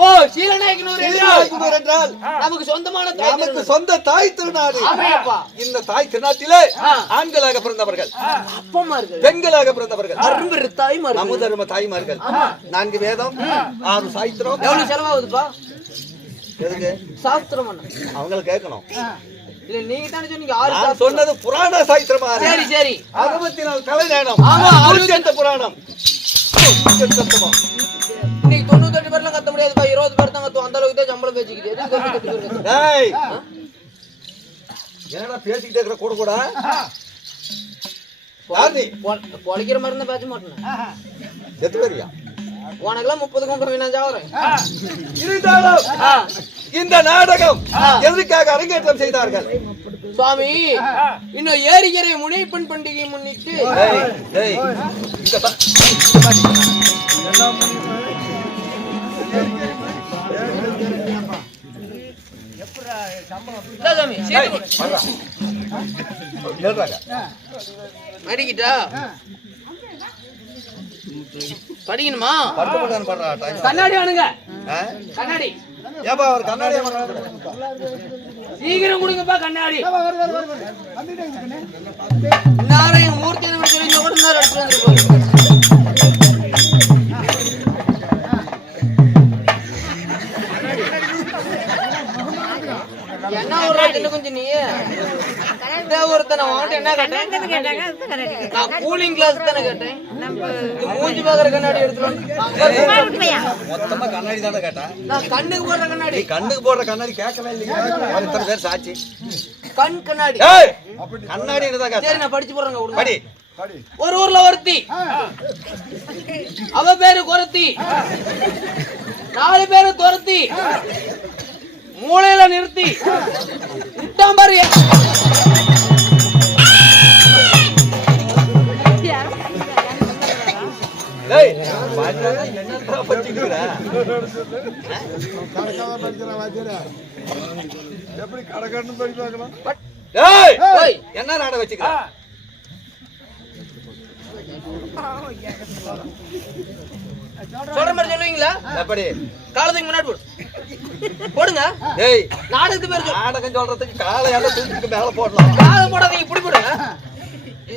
ஓ சீலநாயக்கனூர் சீலாய்க்கூர் என்றால் நமக்கு சொந்தமான நமக்கு சொந்த தாய் திருநாடு. ஆமாப்பா. இந்த தாய் திருநாட்டிலே ஆண்களாக பிறந்தவர்கள், அப்பமார்கள், பெண்களாக பிறந்தவர்கள், அரும்பெரு தாய்மார்கள், அமுதர்ம தாய்மார்கள், 4 வேதம், 6 சாஸ்திரம். எவ்வளவு செலவாகுதுப்பா? எதுக்கு சாஸ்திரம் அவங்கள கேட்கணும். இல்ல நீங்க தானே சொன்னீங்க 6 நான் சாஸ்திரம். சொன்னது புராண சாஸ்திரமா? சரி சரி 64 கலை நேரம். ஆமா, 68 புராணம். இன்னைக்கு 98 பேர்லாம் கத்த முடியாதுப்பா. 20 பேர் தான் கத்துவோம். அந்த அளவுக்கு தான் சம்பளம் பேசிக்கிட்டு எதுக்கு 98 பேர் கத்துவோம்? டேய் என்னடா பேசிக்கிட்டே இருக்கிற கூட கூட யார் நீ? பொழைக்கிற மாதிரி இருந்தா பேச மாட்டேன். எத்து பேரியா? உனக்கெல்லாம் 30 கம்பெனி நான் சாவறேன். இருந்தாலும் இந்த நாடகம் எதற்காக அரங்கேற்றம் செய்தார்கள்? சுவாமி இன்னும் ஏரிக்கரை முனைப்பெண் பண்டிகை முன்னிட்டு டேய் இங்க பா. சாமி டேய் வாடா. எழுறாங்க. அடிக்கிட்டா படிக்கணுமா? படுத்துட்டான் படுறா டைம். கண்ணாடி வாணுங்க. கண்ணாடி ஏப்பா ஒரு கண்ணாடியா பண்றாங்க. சீக்கிரம் கொடுங்கப்பா கண்ணாடி. நாராயண மூர்த்தி என்ன சொல்லி கூட நேரம் எடுத்து வந்துருக்கோம். என்ன ஒரு என்ன கொஞ்சம் நீ ஒருத்தனை வாங்கிட்டு என்ன கேட்டேன்? நான் கூலிங் கிளாஸ் தானே கேட்டேன். மூஞ்சி பாக்குற கண்ணாடி எடுத்துருவோம். மொத்தமா கண்ணாடி தானே கேட்டா? நான் கண்ணுக்கு போடுற கண்ணாடி. கண்ணுக்கு போடுற கண்ணாடி கேட்கவே இல்லையா? இத்தனை பேர் சாட்சி. கண் கண்ணாடி. கண்ணாடி என்னதான் கேட்டா? சரி நான் படிச்சு போறேங்க. படி. ஒரு ஊர்ல ஒருத்தி, அவ பேரு குரத்தி, 4 பேரு துரத்தி, மூளையில நிறுத்தி விட்டான் பாரு. டேய் என்னடா பச்சிக்குற? எப்படி கடகன்னு போய் பார்க்கலாம். டேய் என்ன நாட வச்சிக்கிற? சொல்ற மாதிரி சொல்லுவீங்களா? எப்படி? காலத்துக்கு முன்னாடி போடுங்க. டேய் நாடகத்துக்கு பேர் சொல்லு. நாடகம் சொல்றதுக்கு காலையால தூக்கிட்டு மேல போடலாம். கால போடாதீங்க, இப்படி போடுங்க.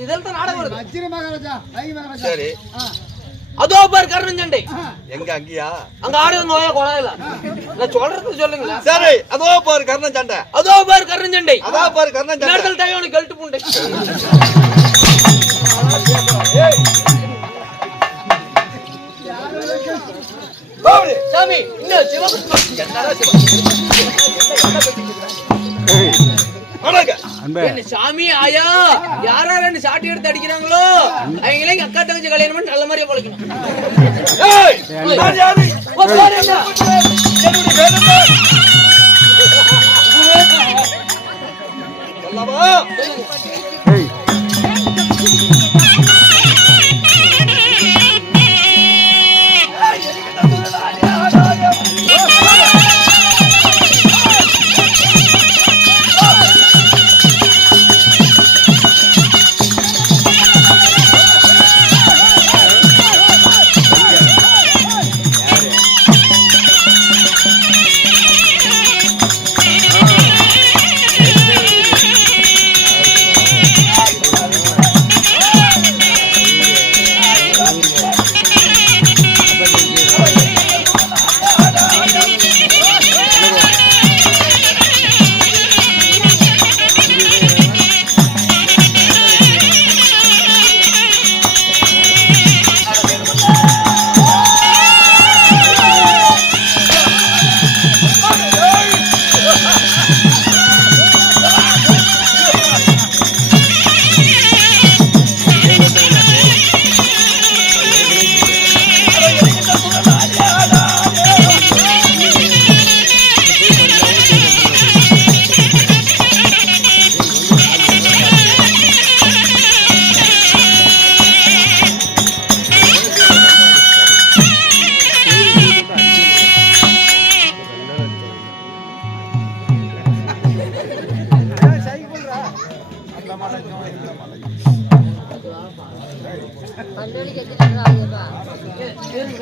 இதெல்லாம் தான் நாடகம் வருது. சரி அதோ பாரு கருணஞ்சண்டை. எங்க அங்கயா? அங்க ஆடுங்க குழந்தைல. நான் சொல்றது சொல்லுங்களா? சரி, அதோ பாரு கர்ணன் சண்டை. அதோ பாரு கருணஞ்சண்டை. அதோ பாரு கர்ணன் சண்டை. நேரத்துல டையோனு கழட்டு புண்டை. சாமி இந்த சிவபெருமான் என்னடா என்ன சாமி ஆயா யாரா ரெண்டு சாட்டி எடுத்து அடிக்கிறாங்களோ அவங்களே அக்கா தங்கச்சி கல்யாணம் பண்ணி நல்ல மாதிரியா பொழைக்கணும்.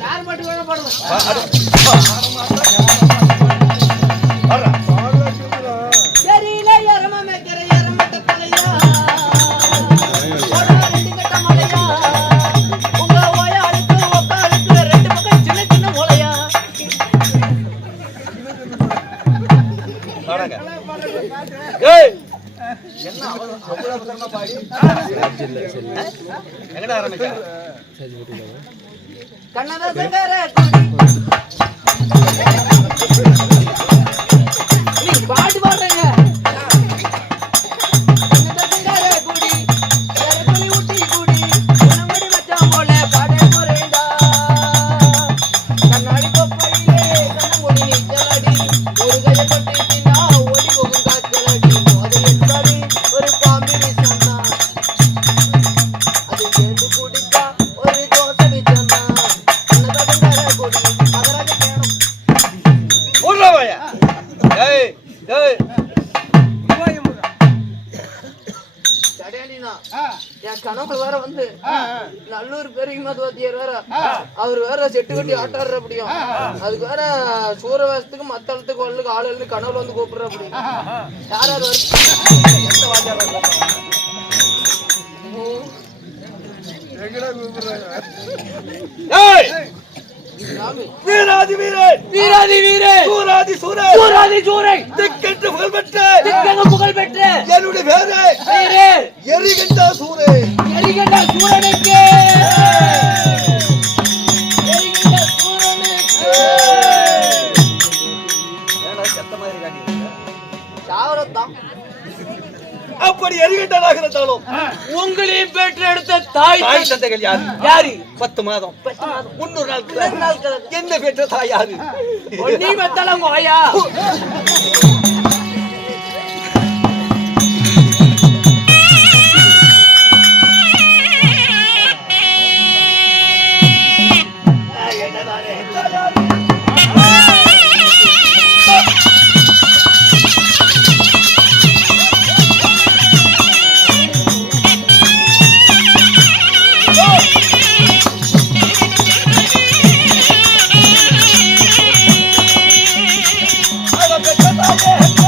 வேற பாட்டு வேணா பாடுங்க. தெரியல எரம மேக்கற எரமட்ட தலையா ரெண்டு கட்ட மலையா உங்க ஓயாளுக்கு ஒக்காளுக்கு ரெண்டு பக்கம் சின்ன சின்ன மலையா பாடுங்க. ஏய் என்ன அவ்வளவு அவசரமா பாடி எங்கடா ஆரம்பிச்சா? கண்ணதாசங்கர நீ பாட்டு பாடுறீங்க. கண்ணதாசங்கர குடி எரகுலி ஊட்டி குடி உனமடி மச்சான் போல பாடே போறேடா கண்ணாடி கொப்பையிலே கண்ணங்கொடி நிச்சலடி ஒரு கையை தொட்டினா ஓடி போகும் காச்சலடி அது என்படி ஒரு பாம்பினி சொன்னா அது கேட்டு குடிப்பா ஒரு தோசை சொன்னா என் கனவுல வேற வந்து நல்லூர் பெரிய மதுவாத்தியார் வேற அவர் வேற செட்டு கட்டி ஆட்டாடுற அப்படியும் அதுக்கு வேற சூரவாசத்துக்கு மத்தளத்துக்கு வல்லுக்கு ஆளுக்கு கனவுல வந்து கூப்பிடுற அப்படியும் யார் யார் வீராதி வீரன் வீராதி வீரன் சூராதி சூரன் சூராதி சூரன் திக்கென்று புகழ் பெற்ற புகழ் பெற்ற என்னுடைய பேரு பேரு எரிகண்டா சூரே எரிகண்ட சூரனுக்கு எரிகண்ட சூரனுக்கு ஏடா சத்த மாதிரி காட்டிங்க சாவரத்தான் அப்படி எரிகண்டனாக இருந்தாலும் உங்களையும் பெற்று எடுத்த தாய் தாய் தந்தைகள் யாரு? யாரு? 10 மாதம் 300 நாட்கள் நாட்கள் என்ன பெற்ற தாய் யாரு? ஒன்னி மத்தளம் ஆயா பெற்ற தாயே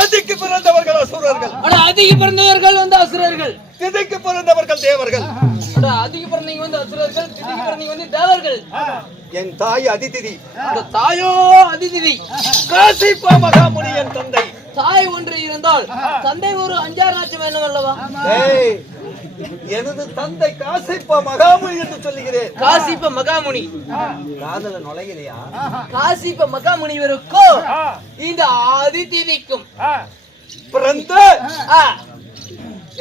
அதிக்கு பிறந்தவர்கள் அசுரர்கள், அதிக பிறந்தவர்கள் வந்து அசுரர்கள், திதிக்கு பிறந்தவர்கள் தேவர்கள். அதிக பிறந்தவங்க வந்து அசுரர்கள், திதிக்கு பிறந்தவங்க வந்து தேவர்கள். என் தாய் அதிதிதி, தாயோ அதிதிதி. காசிப்பா மகாமுனி என் தந்தை. தாய் ஒன்று இருந்தால் தந்தை ஒரு 5-6 லட்சம் வேணும் அல்லவா? எனது தந்தை காசிப்பா மகாமுனி என்று சொல்லுகிறேன். காசிப்ப மகாமுனி காதல நுழையிலையா? காசிப்ப மகாமுனிவருக்கும் இந்த அதிதிதிக்கும் பிறந்த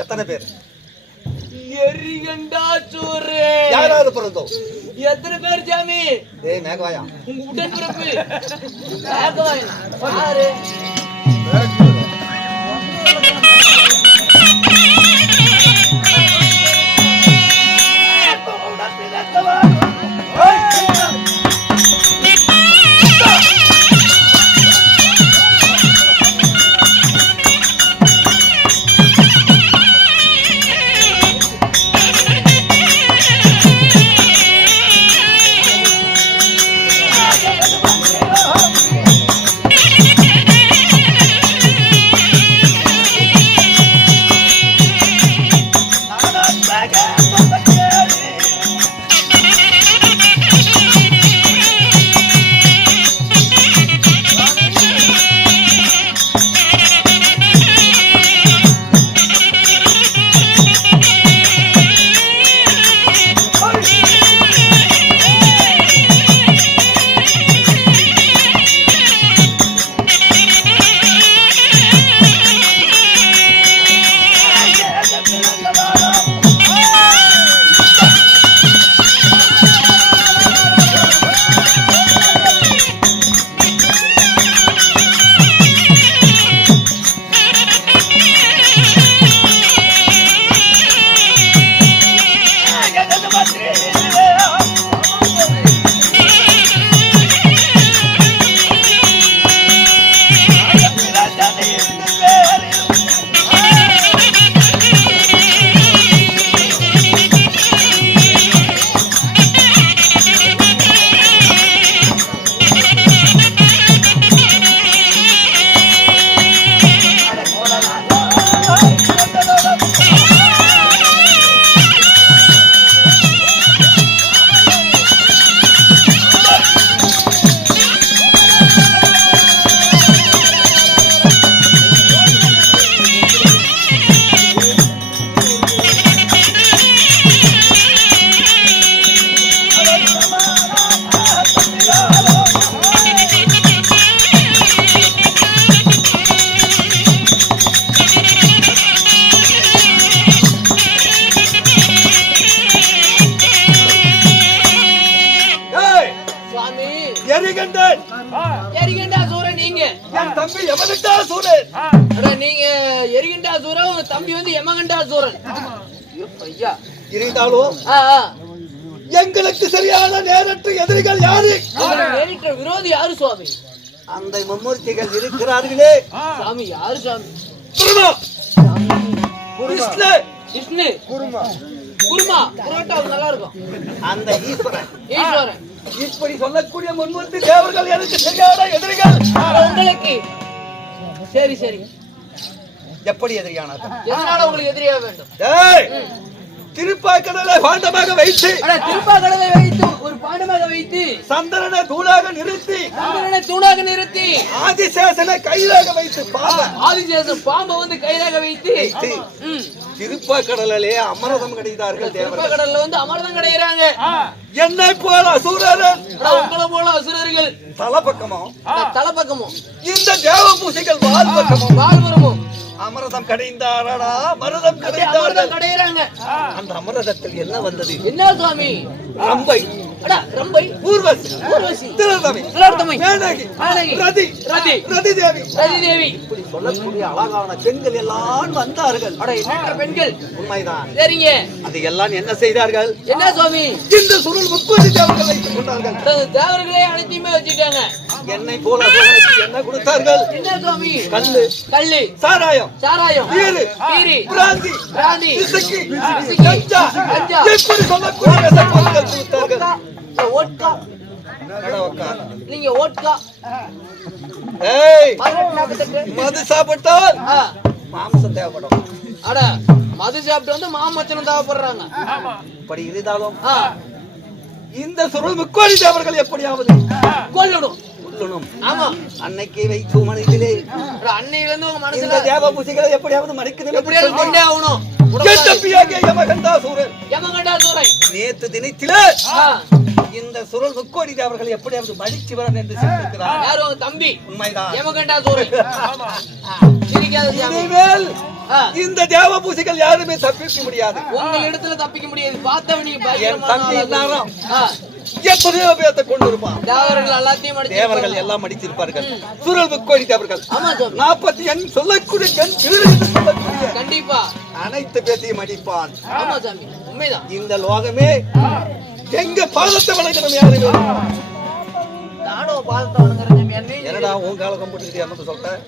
எத்தனை பேர்? எரிகண்டாச்சூரு. யாராவது பிறந்தோம்? எத்தனை பேர் சாமி? மேகவாயா, உங்க உடன்பிறப்பு மேகவாயா யாரு? எரிகண்டாசூரன் நீங்க. என் தம்பி யமகண்டாசூரன். நீங்க எரிகண்டாசூரன், உங்க தம்பி வந்து யமகண்டாசூரன். ஐயா இருந்தாலும் எங்களுக்கு சரியான நேரற்ற எதிரிகள் யாரு? நேரிட்ட விரோதி யாரு சுவாமி? அந்த மும்மூர்த்திகள் இருக்கிறார்களே சாமி. யாரு சாமி? விஷ்ணு, விஷ்ணு, குருமா, புரோட்டா நல்லா இருக்கும். அந்த ஈஸ்வரன். ஈஸ்வரன். இப்படி சொல்லக்கூடிய முன்மூர்த்தி தேவர்கள் எனக்கு சரியான எதிரிகள். உங்களுக்கு சரி சரி. எப்படி எதிரியானார்கள்? எதனால உங்களுக்கு எதிரியா வேண்டும்? திருப்பாக்கடலை பாண்டமாக வைத்து திருப்பாக்கடலை வைத்து ஒரு பாண்டமாக வைத்து சந்திரனை தூளாக நிறுத்தி தூணாக நிறுத்தி ஆதிசேஷனை கையிலாக வைத்து ஆதிசேஷன் பாம்பை வந்து கையிலாக வைத்து திருப்பாக்கடலே அமரதம் கிடைத்தார்கள். திருப்பாக்கடல்ல வந்து அமரதம் கிடைக்கிறாங்க. என்னை போல அசுரர்கள் உங்களை போல அசுரர்கள் தலப்பக்கமும் இந்த தேவ பூசைகள் வாழ்பக்கமும் அமரதம் கடைந்தாரடா மருதம் கடைகிறாங்க. அந்த அமரதத்தில் என்ன வந்தது? என்ன சுவாமி? ரம்பை ரம்பை ஊர்வசி திலோத்தமை மேனகி ரதி தேவி இப்படி சொல்லக்கூடிய அழகான பெண்கள் எல்லாம் வந்தார்கள். பெண்கள் உண்மைதான். சரிங்க. அது எல்லாம் என்ன செய்தார்கள்? என்ன சுவாமி? இந்த சுருள் 30 தேவர்கள் வைத்துக் கொண்டார்கள். தேவர்களே அனைத்தையுமே வச்சுட்டாங்க. என்னை போல என்ன கொடுத்தார்கள்? என்ன சுவாமி? கல்லு சாராயம் வீரி பிராந்தி விஸ்கி கஞ்சா எப்படி சொல்லக்கூடிய பொருட்கள் கொடுத்தார்கள். ஓட்கா நீங்க ஓட்கா மது சாப்பிட்டால் மாம்சம் தேவைப்படும். அட மது சாப்பிட்டு வந்து மாமச்சனம் தேவைப்படுறாங்க. அப்படி இருந்தாலும் இந்த சுருள் 30 தேவர்கள் எப்படியாவது கொல்லணும். ஆமா அன்னைக்கு வைத்து மனதிலே அன்னையில இருந்து உங்க மனசுல இந்த தேவ பூசைகளை எப்படியாவது மறைக்குது. எப்படியாவது கொண்டே ஆகணும். யமகண்டாசூரன் நேத்து தினத்திலே இந்த சுருள் 30 தேவர்கள் எப்படியாவது மடிச்சு வரணும் என்று சொல்லியிருக்கிறார். யாரு? உங்க தம்பி. உண்மைதான். யமகண்டாசூரன் இனிமேல் இந்த தேவ பூசைகள் யாருமே தப்பிக்க முடியாது. உங்க இடத்துல தப்பிக்க முடியாது. பார்த்தவனி எத்தனையோ பேர்த்தை கொண்டு இருப்பான். தேவர்கள் எல்லாம் மடிச்சிருப்பார்கள். சுருள் 30 தேவர்கள் 40 எண் சொல்லக்கூடிய கண்டிப்பா அனைத்து பேர்த்தையும் அடிப்பான். ஆமா சாமி, உண்மைதான். இந்த லோகமே எங்க பாதத்தை வணங்கணும். யாரு நானும் பாதத்தை வணங்குறேன். என்னடா உன் கால கம்பிட்டு என்ன சொல்றேன்?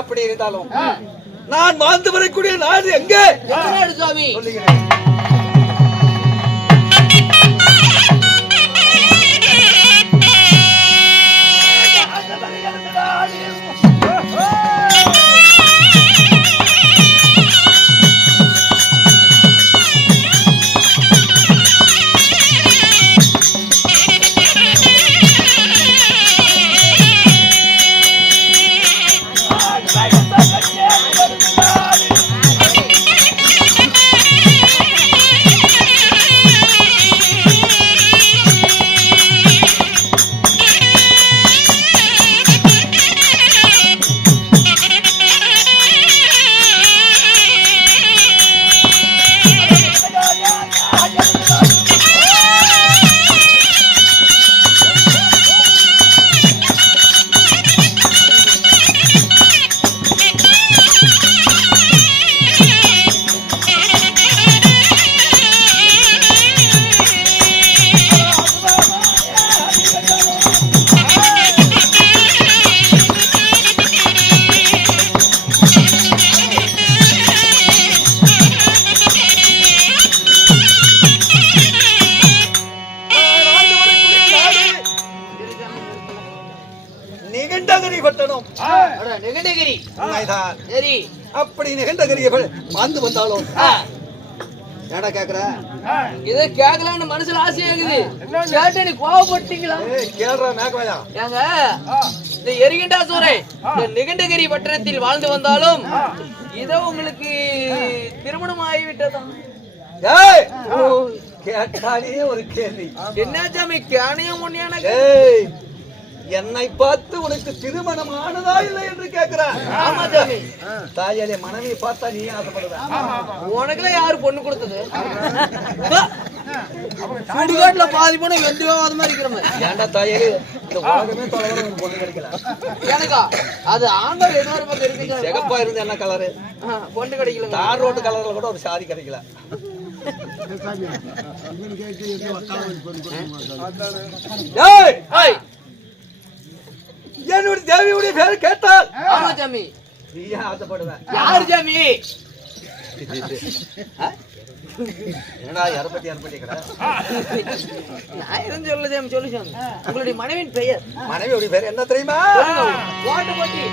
அப்படி இருந்தாலும் நான் வாழ்ந்து வரக்கூடிய நாடு எங்க சுவாமி? நிகண்டகிரி. சரி, அப்படி நிகண்டகிரி வந்து வந்தாலும் ஏடா கேக்குற? இதை கேட்கலான்னு மனசுல ஆசையாகுது. கேட்ட நீ கோவப்பட்டீங்களா? கேள்றா மேகவாயா. ஏங்க, இந்த எரிகண்டாசூரை இந்த நிகண்டகிரி பட்டணத்தில் வாழ்ந்து வந்தாலும் இதோ உங்களுக்கு திருமணம் ஆகிவிட்டதா? கேட்டாலே ஒரு கேள்வி. என்ன சாமி கேனையும் முன்னியான என்னை பார்த்து உனக்கு திருமணம் ஆனதா இல்லை என்று கேட்கிறான். ஆமா சாமி. தாயாலே மனைவியை பார்த்தா நீ ஆசைப்படுற? உனக்குலாம் யாரு பொண்ணு கொடுத்தது? சுடுகாட்டுல பாதி பொண்ணு வெந்து விவாதமா இருக்கிற மாதிரி. ஏன்டா தாயாலே இந்த உலகமே தொலைவர ஒரு பொண்ணு கிடைக்கல எனக்கா? அது ஆண்கள் ஏதோ ஒரு பக்கம் இருக்கு. சிகப்பா இருந்து என்ன கலரு? பொண்ணு கிடைக்கல. தார் ரோட்டு கலர்ல கூட ஒரு சாரி கிடைக்கல. என்னுடைய தேவியுடைய பேரு கேட்டால் ஆமா சாமி. நீ ஆசைப்படுவேன். யாரு சாமி? என்னடா யாரப்பத்தி கடை நான் சொல்ல சாமி, சொல்லு சாமி. உங்களுடைய மனைவியின் பெயர்? மனைவியுடைய பேர் என்ன தெரியுமா? வாட்டு போட்டி.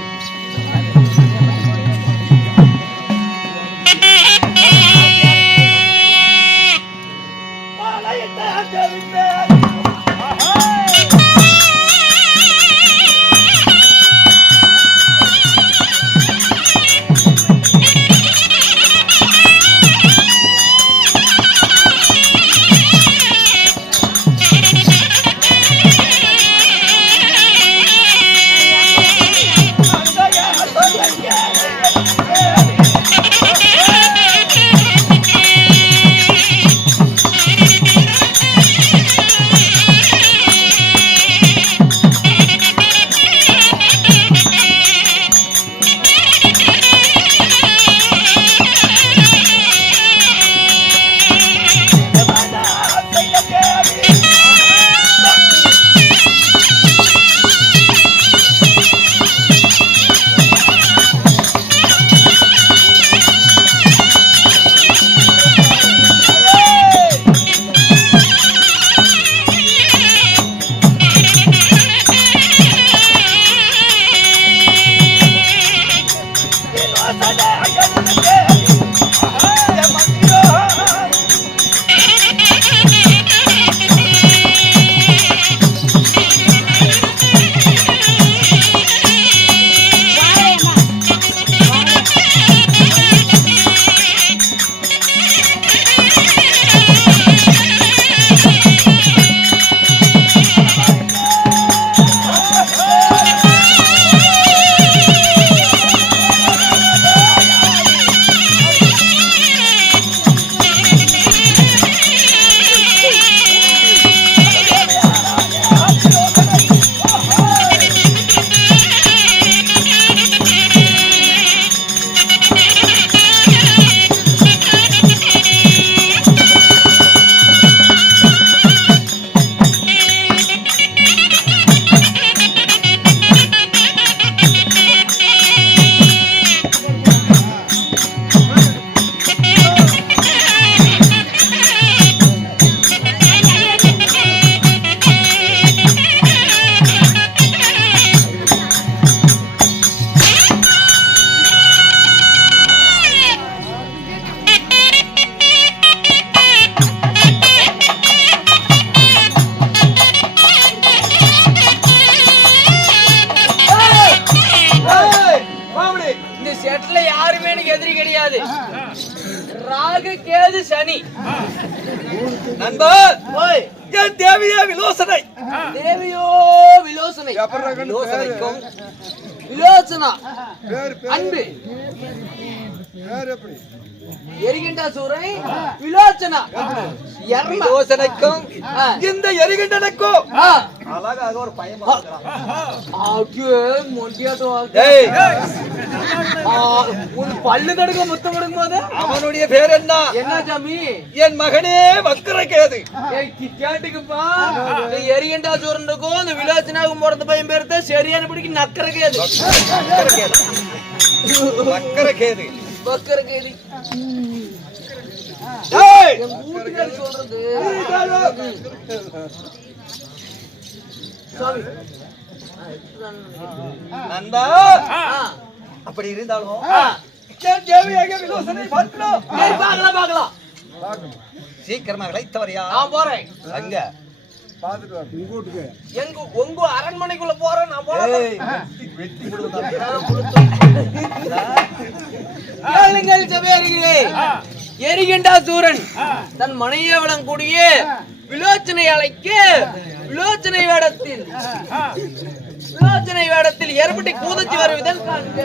கிடையாது. ராகு கேது சனி. நண்பா ஓய் என் தேவியா விலோசனை தேவியோ விலோசனை. விலோசனைக்கும் விலோசனா பேர் அன்பு. பேர் எப்படி எரிகின்ற சூரை விலோச்சனா எர்ம. விலோசனைக்கும் ஆ. இந்த எரிகின்றனுக்கும் ஆ. அழகாக ஒரு பையன் ஆக்கே மொண்டியாட்டம். டேய் உன் பல்லு கடுக்க முத்தம் கொடுக்கும் போது அவனுடைய பேர் என்ன? என்ன சாமி? என் மகனே வக்கரகேது. கேட்டுக்குப்பா, எரிகண்டா சூரனுக்கும் இந்த விலாசனாகும் பிறந்த பையன் பேர் தான் சரியான பிடிக்கு நக்கரகேது. வக்கரகேது பக்கரகேதி. டேய் என் வீட்டுக்காரி சொல்றது சாமி. நந்தா ஆ. அப்படி இருந்தாலும் ஆ. என் தேவியாக விலோசனை பார்க்கலாம். ஏய், பார்க்கலாம் பார்க்கலாம். சீக்கிரமா இழைத்தவரையா நான் போறேன். அங்க பார்த்துட்டு வா உங்க வீட்டுக்கு உங்க அரண்மனைக்குள்ள போறேன். நான் போறேன். ஏய், வெட்டி விடுவதா? கேளுங்கள் சபையார்களே. எரிகின்றா சூரன் தன் மனைவியுடன் கூடிய விலோச்சனை அழைக்க விலோச்சனை வேடத்தில் ஏற்பட்டு கூதச்சி வருவதல் காண்க.